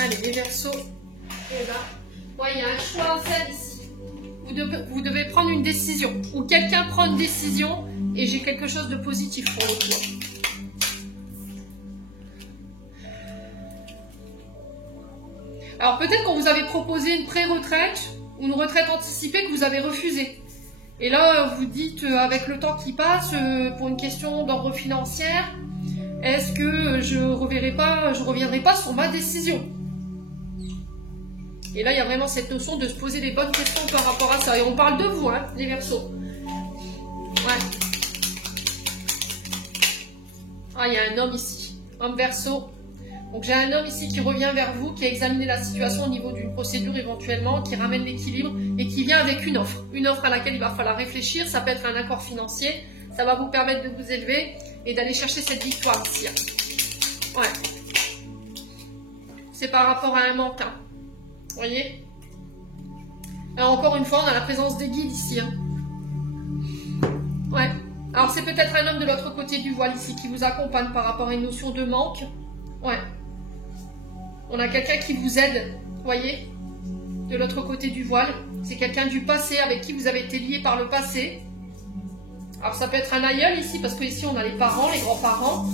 Allez, les Verseaux. Et là, ouais, il y a un choix à faire ici. Vous devez prendre une décision. Ou quelqu'un prend une décision et j'ai quelque chose de positif pour le coup. Alors peut-être qu'on vous avait proposé une pré-retraite ou une retraite anticipée que vous avez refusée. Et là, vous dites, avec le temps qui passe, pour une question d'ordre financier, est-ce que je reviendrai pas sur ma décision? Et là, il y a vraiment cette notion de se poser des bonnes questions par rapport à ça. Et on parle de vous, hein, les Verseaux. Ouais. Ah, il y a un homme ici. Homme Verseau. Donc j'ai un homme ici qui revient vers vous, qui a examiné la situation au niveau d'une procédure éventuellement, qui ramène l'équilibre et qui vient avec une offre. Une offre à laquelle il va falloir réfléchir. Ça peut être un accord financier. Ça va vous permettre de vous élever et d'aller chercher cette victoire ici. Ouais. C'est par rapport à un manque. Hein. Vous voyez? Alors encore une fois, on a la présence des guides ici. Hein. Ouais. Alors c'est peut-être un homme de l'autre côté du voile ici qui vous accompagne par rapport à une notion de manque. Ouais. On a quelqu'un qui vous aide, vous voyez, de l'autre côté du voile. C'est quelqu'un du passé avec qui vous avez été lié par le passé. Alors ça peut être un aïeul ici, parce que ici on a les parents, les grands-parents.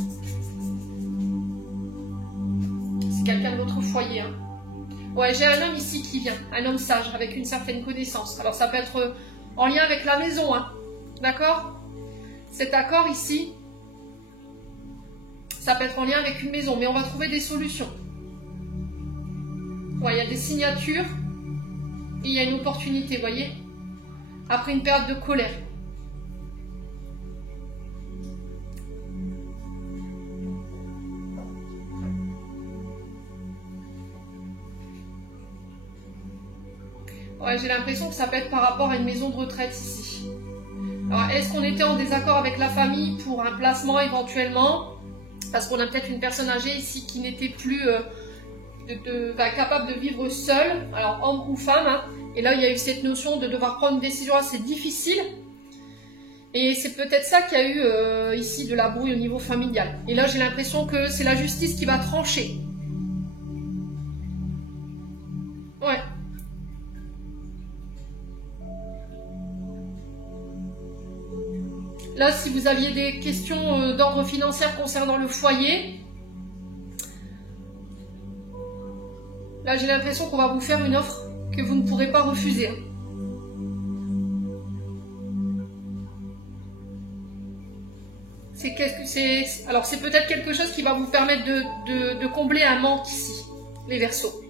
C'est quelqu'un de votre foyer. Hein. Ouais, j'ai un homme ici qui vient, un homme sage, avec une certaine connaissance. Alors ça peut être en lien avec la maison, hein. D'accord? Cet accord ici, ça peut être en lien avec une maison, mais on va trouver des solutions. Ouais, il y a des signatures et il y a une opportunité, vous voyez, après une période de colère. Ouais, j'ai l'impression que ça peut être par rapport à une maison de retraite ici. Alors, est-ce qu'on était en désaccord avec la famille pour un placement éventuellement? Parce qu'on a peut-être une personne âgée ici qui n'était plus capable de vivre seule, alors homme ou femme. Hein. Et là, il y a eu cette notion de devoir prendre une décision assez difficile. Et c'est peut-être ça qu'il y a eu ici de la brouille au niveau familial. Et là, j'ai l'impression que c'est la justice qui va trancher. Ouais. Là, si vous aviez des questions d'ordre financier concernant le foyer, là, j'ai l'impression qu'on va vous faire une offre que vous ne pourrez pas refuser. Alors, c'est peut-être quelque chose qui va vous permettre de combler un manque ici, les Verseaux.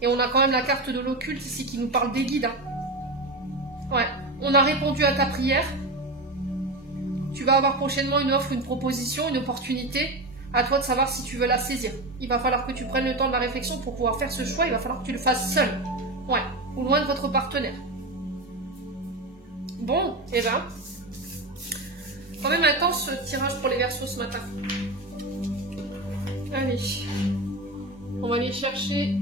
Et on a quand même la carte de l'occulte ici qui nous parle des guides. Hein. Ouais, on a répondu à ta prière. Tu vas avoir prochainement une offre, une proposition, une opportunité. À toi de savoir si tu veux la saisir. Il va falloir que tu prennes le temps de la réflexion pour pouvoir faire ce choix. Il va falloir que tu le fasses seul. Ouais, ou loin de votre partenaire. Bon, et ben, quand même intense ce tirage pour les Verseaux ce matin. Allez, on va aller chercher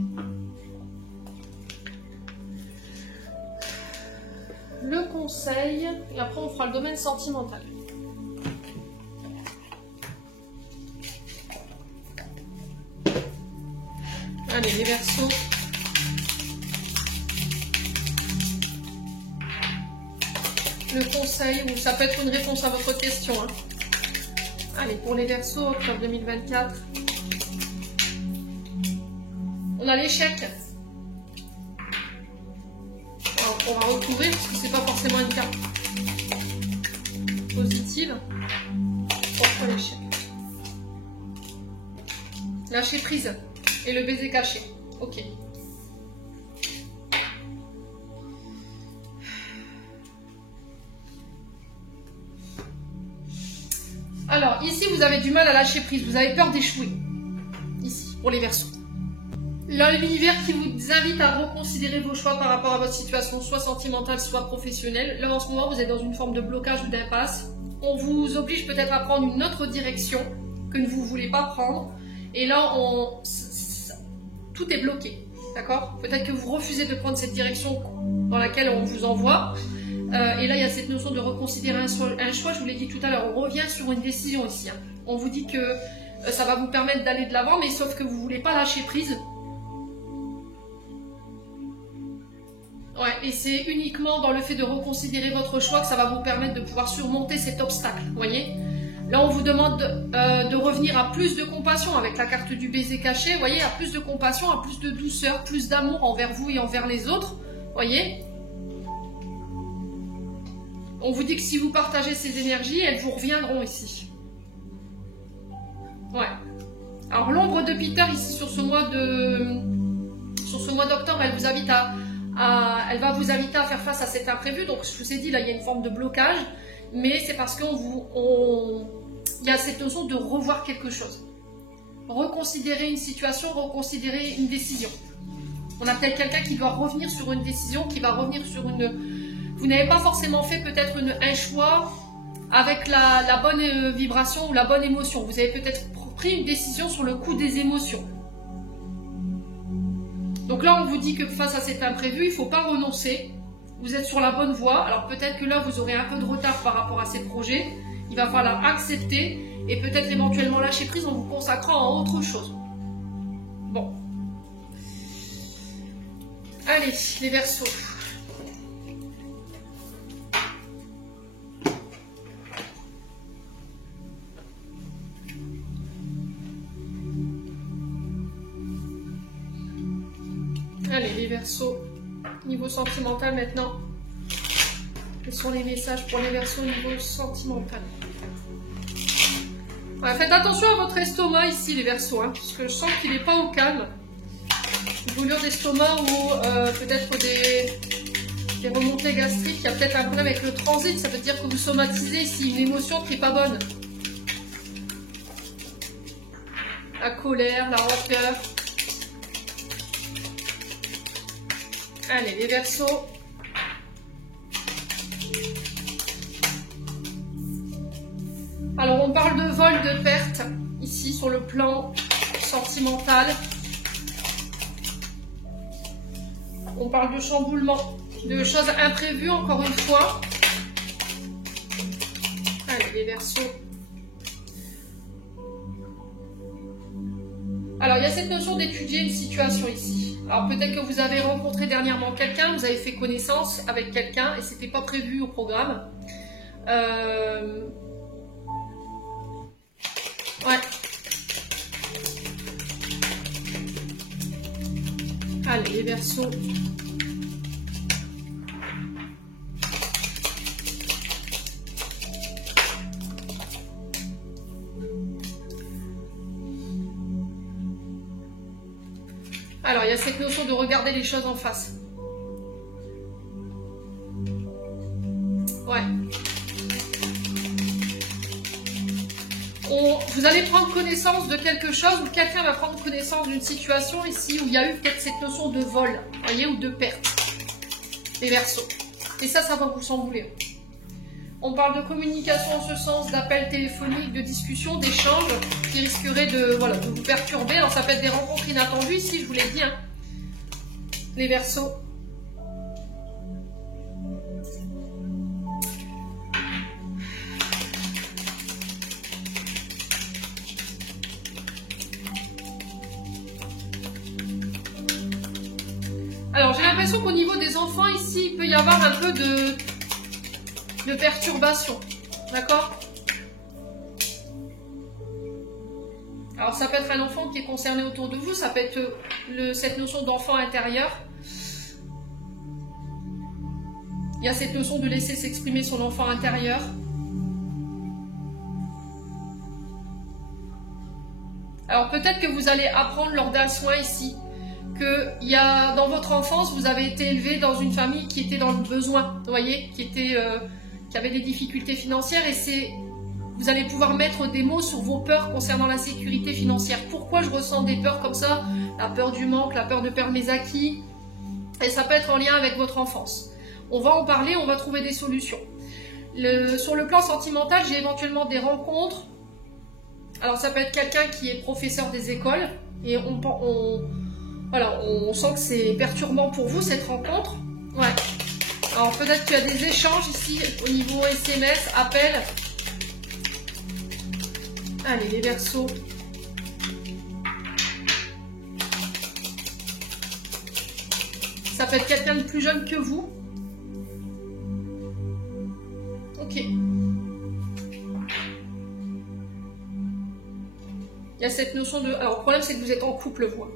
le conseil. Et après, on fera le domaine sentimental. Allez, les Verseaux. Le conseil, ou ça peut être une réponse à votre question. Hein. Allez, pour les Verseaux, octobre 2024. On a l'échec. On va retrouver, parce que c'est pas forcément une carte positive. Pourquoi l'échec? Lâcher prise. Et le baiser caché. Ok. Alors, ici, vous avez du mal à lâcher prise. Vous avez peur d'échouer. Ici, pour les Verseaux. Là, l'univers qui vous invite à reconsidérer vos choix par rapport à votre situation, soit sentimentale, soit professionnelle. Là, en ce moment, vous êtes dans une forme de blocage ou d'impasse. On vous oblige peut-être à prendre une autre direction que vous ne voulez pas prendre. Et là, tout est bloqué, d'accord? Peut-être que vous refusez de prendre cette direction dans laquelle on vous envoie. Et là, il y a cette notion de reconsidérer un choix. Je vous l'ai dit tout à l'heure, on revient sur une décision ici. Hein. On vous dit que ça va vous permettre d'aller de l'avant, mais sauf que vous ne voulez pas lâcher prise. Ouais, et c'est uniquement dans le fait de reconsidérer votre choix que ça va vous permettre de pouvoir surmonter cet obstacle, vous voyez. Là, on vous demande de revenir à plus de compassion avec la carte du baiser caché, vous voyez, à plus de compassion, à plus de douceur, plus d'amour envers vous et envers les autres, vous voyez. On vous dit que si vous partagez ces énergies, elles vous reviendront ici. Ouais. Alors, l'ombre de Peter, ici, sur ce mois d'octobre, elle vous invite elle va vous inviter à faire face à cet imprévu. Donc, je vous ai dit, là, il y a une forme de blocage, mais c'est parce qu'il y a cette notion de revoir quelque chose. Reconsidérer une situation, reconsidérer une décision. On a peut-être quelqu'un qui doit revenir sur une décision, qui va revenir sur une... Vous n'avez pas forcément fait peut-être un choix avec la bonne vibration ou la bonne émotion. Vous avez peut-être pris une décision sur le coup des émotions. Donc là, on vous dit que face à cet imprévu, il ne faut pas renoncer. Vous êtes sur la bonne voie. Alors peut-être que là, vous aurez un peu de retard par rapport à ces projets. Il va falloir accepter et peut-être éventuellement lâcher prise en vous consacrant à autre chose. Bon. Allez, les Verseaux. Allez, les Verseaux, niveau sentimental maintenant. Quels sont les messages pour les Verseaux au niveau sentimental? Ouais, faites attention à votre estomac ici, les Verseaux, hein, parce que je sens qu'il n'est pas au calme. Une douleur d'estomac ou peut-être des remontées gastriques. Il y a peut-être un problème avec le transit. Ça veut dire que vous somatisez ici une émotion qui n'est pas bonne. La colère, la rancœur. Allez, les Verseaux. Alors, on parle de vol, de perte, ici, sur le plan sentimental. On parle de chamboulement, de choses imprévues, encore une fois. Allez, les Verseaux. Alors, il y a cette notion d'étudier une situation ici. Alors, peut-être que vous avez rencontré dernièrement quelqu'un, vous avez fait connaissance avec quelqu'un et c'était pas prévu au programme. Ouais. Allez, les Verseaux. Alors, il y a cette notion de regarder les choses en face. Ouais. Vous allez prendre connaissance de quelque chose ou quelqu'un va prendre connaissance d'une situation ici où il y a eu peut-être cette notion de vol, voyez, ou de perte. Les Verseaux. Et ça va vous chambouler. On parle de communication en ce sens, d'appels téléphoniques, de discussions, d'échanges qui risqueraient de vous perturber. Alors ça peut être des rencontres inattendues ici, je vous l'ai dit. Hein. Les Verseaux. Alors j'ai l'impression qu'au niveau des enfants ici, il peut y avoir un peu de perturbation, d'accord? Alors ça peut être un enfant qui est concerné autour de vous, ça peut être cette notion d'enfant intérieur. Il y a cette notion de laisser s'exprimer son enfant intérieur. Alors peut-être que vous allez apprendre lors d'un soin ici que dans votre enfance, vous avez été élevé dans une famille qui était dans le besoin, vous voyez, qui avait des difficultés financières et vous allez pouvoir mettre des mots sur vos peurs concernant la sécurité financière. Pourquoi je ressens des peurs comme ça? La peur du manque, la peur de perdre mes acquis. Et ça peut être en lien avec votre enfance. On va en parler, on va trouver des solutions. Sur le plan sentimental, j'ai éventuellement des rencontres. Alors ça peut être quelqu'un qui est professeur des écoles et on sent que c'est perturbant pour vous cette rencontre. Ouais. Alors peut-être qu'il y a des échanges ici au niveau SMS, appels. Allez, les Verseaux. Ça peut être quelqu'un de plus jeune que vous. Ok. Il y a cette notion de... Alors, le problème, c'est que vous êtes en couple, vous.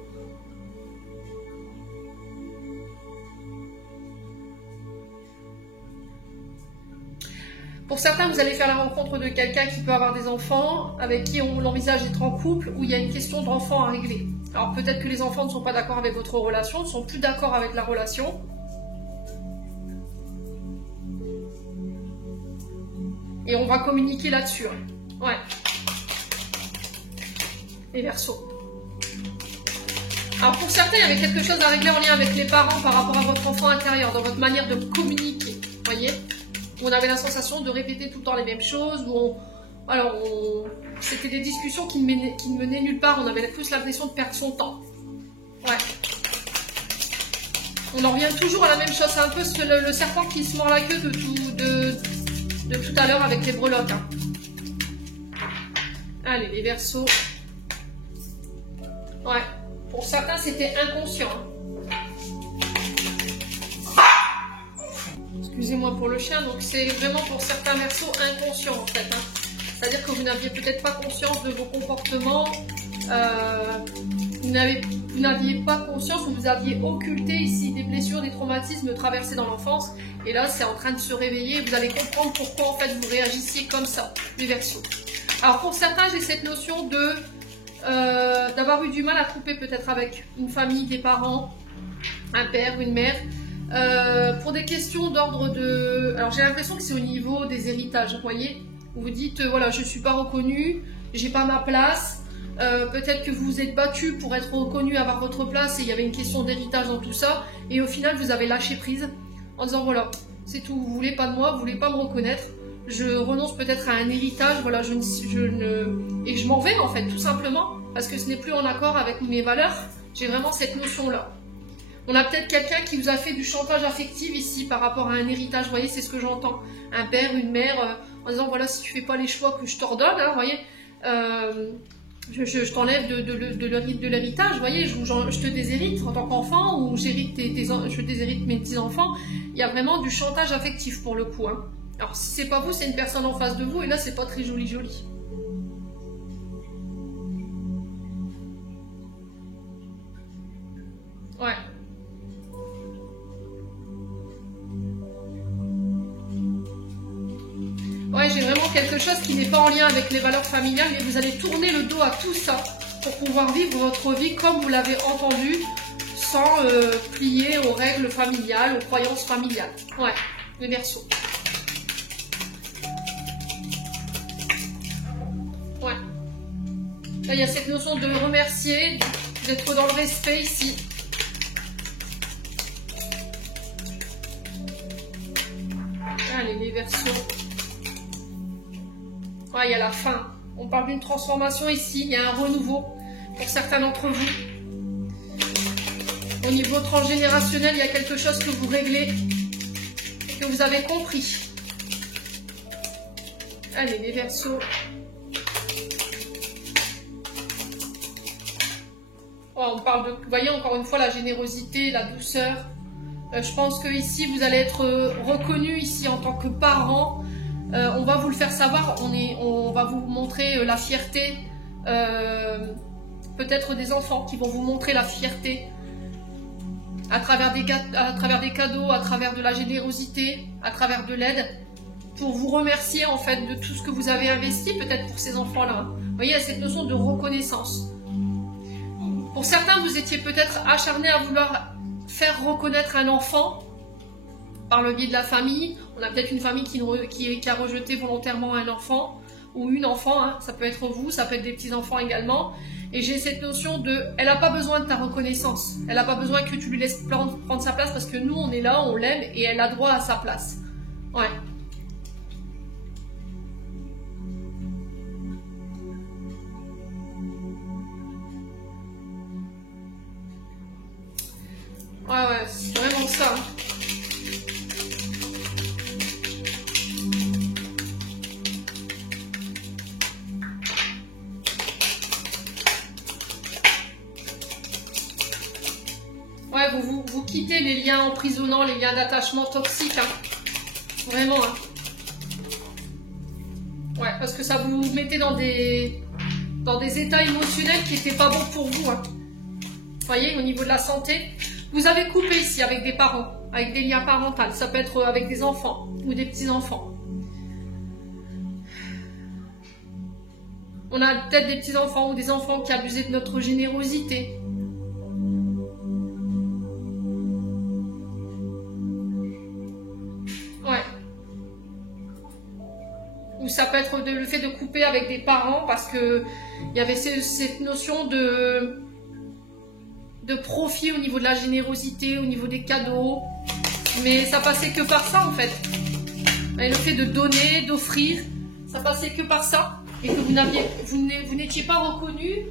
Pour certains, vous allez faire la rencontre de quelqu'un qui peut avoir des enfants, avec qui on envisage d'être en couple, où il y a une question d'enfant à régler. Alors, peut-être que les enfants ne sont pas d'accord avec votre relation, ne sont plus d'accord avec la relation. Et on va communiquer là-dessus. Ouais. Les Verseaux. Alors pour certains, il y avait quelque chose à régler en lien avec les parents par rapport à votre enfant intérieur, dans votre manière de communiquer. Vous voyez? Où on avait la sensation de répéter tout le temps les mêmes choses, où c'était des discussions qui ne menaient nulle part, on avait plus l'impression de perdre son temps. Ouais. On en revient toujours à la même chose, c'est un peu le serpent qui se mord la queue de tout à l'heure avec les breloques. Hein. Allez, les Verseaux. Ouais, pour certains c'était inconscient. Excusez-moi pour le chien, donc c'est vraiment pour certains Verseaux inconscient en fait. Hein. C'est-à-dire que vous n'aviez peut-être pas conscience de vos comportements, vous n'aviez pas conscience ou vous aviez occulté ici des blessures, des traumatismes traversés dans l'enfance. Et là c'est en train de se réveiller, vous allez comprendre pourquoi en fait vous réagissiez comme ça, les Verseaux. Alors pour certains j'ai cette notion de... d'avoir eu du mal à couper peut-être avec une famille, des parents, un père ou une mère, pour des questions d'ordre de... Alors j'ai l'impression que c'est au niveau des héritages, vous voyez, vous vous dites, voilà, je ne suis pas reconnue, j'ai pas ma place, peut-être que vous vous êtes battu pour être reconnu, avoir votre place, et il y avait une question d'héritage dans tout ça, et au final vous avez lâché prise, en disant, voilà, c'est tout, vous voulez pas de moi, vous voulez pas me reconnaître, je renonce peut-être à un héritage, voilà, et je m'en vais en fait, tout simplement, parce que ce n'est plus en accord avec mes valeurs. J'ai vraiment cette notion-là. On a peut-être quelqu'un qui vous a fait du chantage affectif ici par rapport à un héritage, vous voyez, c'est ce que j'entends. Un père, une mère, en disant, voilà, si tu fais pas les choix que je t'ordonne, hein, vous voyez, je t'enlève de l'héritage, vous voyez, je te déshérite en tant qu'enfant, ou je déshérite mes petits-enfants. Il y a vraiment du chantage affectif pour le coup, hein. Alors, si c'est pas vous, c'est une personne en face de vous, et là, c'est pas très joli. Ouais. Ouais, j'ai vraiment quelque chose qui n'est pas en lien avec les valeurs familiales, mais vous allez tourner le dos à tout ça pour pouvoir vivre votre vie comme vous l'avez entendu, sans plier aux règles familiales, aux croyances familiales. Ouais, les Verseaux. Ouais. Là, il y a cette notion de remercier, d'être dans le respect ici. Allez, les Verseaux. Ouais, il y a la fin. On parle d'une transformation ici, il y a un renouveau pour certains d'entre vous. Au niveau transgénérationnel, il y a quelque chose que vous réglez et que vous avez compris. Allez, les Verseaux. On parle de, vous voyez, encore une fois, la générosité, la douceur. Je pense que ici, vous allez être reconnu ici en tant que parent. On va vous le faire savoir. On va vous montrer la fierté, peut-être des enfants qui vont vous montrer la fierté à travers des cadeaux, à travers de la générosité, à travers de l'aide, pour vous remercier en fait de tout ce que vous avez investi peut-être pour ces enfants-là. Vous voyez, il y a cette notion de reconnaissance. Pour certains, vous étiez peut-être acharné à vouloir faire reconnaître un enfant par le biais de la famille. On a peut-être une famille qui a rejeté volontairement un enfant ou une enfant, hein. Ça peut être vous, ça peut être des petits-enfants également. Et j'ai cette notion de, elle n'a pas besoin de ta reconnaissance, elle n'a pas besoin que tu lui laisses prendre sa place parce que nous, on est là, on l'aime et elle a droit à sa place. Ouais. Ouais, c'est vraiment ça. Ouais, vous quittez les liens emprisonnants, les liens d'attachement toxiques. Hein. Vraiment. Hein. Ouais, parce que ça vous mettez dans des états émotionnels qui n'étaient pas bons pour vous. Hein. Vous voyez, au niveau de la santé, vous avez coupé ici avec des parents, avec des liens parentaux. Ça peut être avec des enfants ou des petits-enfants. On a peut-être des petits-enfants ou des enfants qui abusaient de notre générosité. Ouais. Ou ça peut être le fait de couper avec des parents parce que il y avait cette notion de profit au niveau de la générosité, au niveau des cadeaux. Mais ça passait que par ça en fait. Et le fait de donner, d'offrir, ça passait que par ça. Et que vous n'étiez pas reconnu,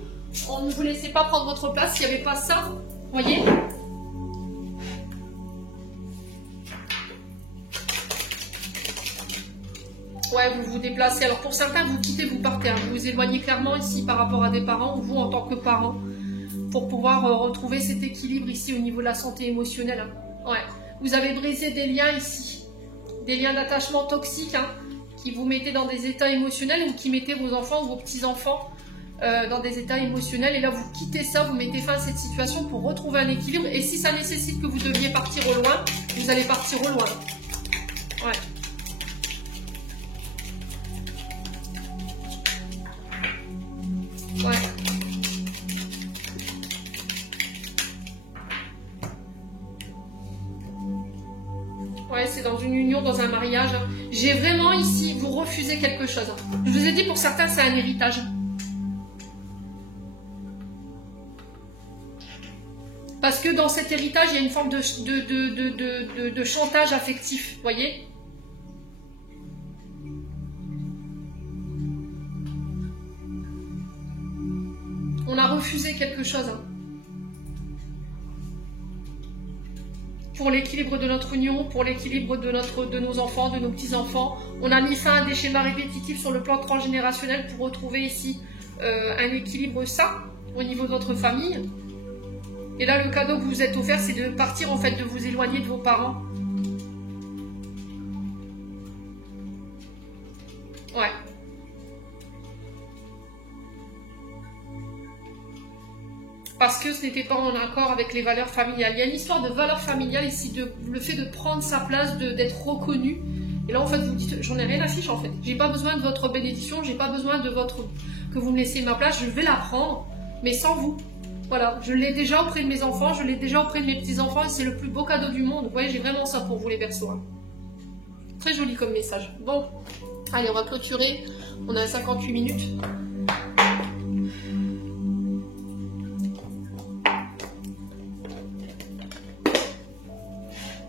on ne vous laissait pas prendre votre place s'il n'y avait pas ça. Voyez ? Ouais, vous vous déplacez. Alors pour certains, vous quittez, vous partez. Hein. Vous vous éloignez clairement ici par rapport à des parents, ou vous en tant que parent, pour pouvoir retrouver cet équilibre ici au niveau de la santé émotionnelle. Hein. Ouais. Vous avez brisé des liens ici, des liens d'attachement toxiques, hein, qui vous mettez dans des états émotionnels ou qui mettez vos enfants ou vos petits-enfants dans des états émotionnels. Et là, vous quittez ça, vous mettez fin à cette situation pour retrouver un équilibre. Et si ça nécessite que vous deviez partir au loin, vous allez partir au loin. Ouais. Ouais. Ouais, c'est dans une union, dans un mariage. J'ai vraiment ici, vous refusez quelque chose. Je vous ai dit, pour certains, c'est un héritage. Parce que dans cet héritage, il y a une forme de chantage affectif, vous voyez ? On a refusé quelque chose. Hein. Pour l'équilibre de notre union, pour l'équilibre de nos enfants, de nos petits-enfants. On a mis fin à des schémas répétitifs sur le plan transgénérationnel pour retrouver ici un équilibre sain au niveau de notre famille. Et là, le cadeau que vous êtes offert, c'est de partir, en fait, de vous éloigner de vos parents. Ouais. Parce que ce n'était pas en accord avec les valeurs familiales. Il y a une histoire de valeurs familiales ici, le fait de prendre sa place, d'être reconnu. Et là, en fait, vous dites, j'en ai rien à fiche, en fait. J'ai pas besoin de votre bénédiction, j'ai pas besoin de que vous me laissiez ma place, je vais la prendre, mais sans vous. Voilà, je l'ai déjà auprès de mes enfants, je l'ai déjà auprès de mes petits-enfants, et c'est le plus beau cadeau du monde. Vous voyez, j'ai vraiment ça pour vous, les Verseaux. Hein. Très joli comme message. Bon, allez, on va clôturer. On a 58 minutes.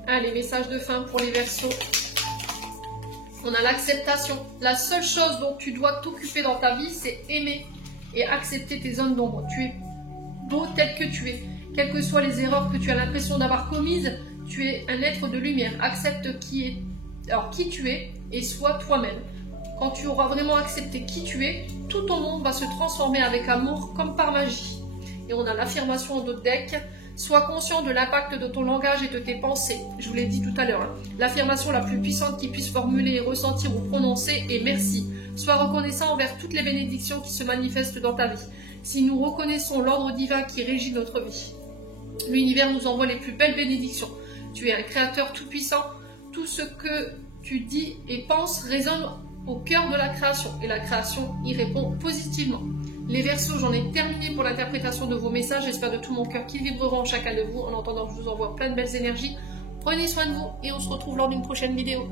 Allez, message de fin pour les Verseaux. On a l'acceptation. La seule chose dont tu dois t'occuper dans ta vie, c'est aimer et accepter tes zones d'ombre. Tu es beau tel que tu es. Quelles que soient les erreurs que tu as l'impression d'avoir commises, tu es un être de lumière. Accepte qui tu es et sois toi-même. Quand tu auras vraiment accepté qui tu es, tout ton monde va se transformer avec amour comme par magie. Et on a l'affirmation en d'autres decks. Sois conscient de l'impact de ton langage et de tes pensées. Je vous l'ai dit tout à l'heure. Hein. L'affirmation la plus puissante qu'il puisse formuler, ressentir ou prononcer est merci. Sois reconnaissant envers toutes les bénédictions qui se manifestent dans ta vie. Si nous reconnaissons l'ordre divin qui régit notre vie, l'univers nous envoie les plus belles bénédictions. Tu es un créateur tout-puissant. Tout ce que tu dis et penses résonne au cœur de la création. Et la création y répond positivement. Les Verseaux, j'en ai terminé pour l'interprétation de vos messages. J'espère de tout mon cœur qu'ils vibreront en chacun de vous. En attendant, je vous envoie plein de belles énergies. Prenez soin de vous et on se retrouve lors d'une prochaine vidéo.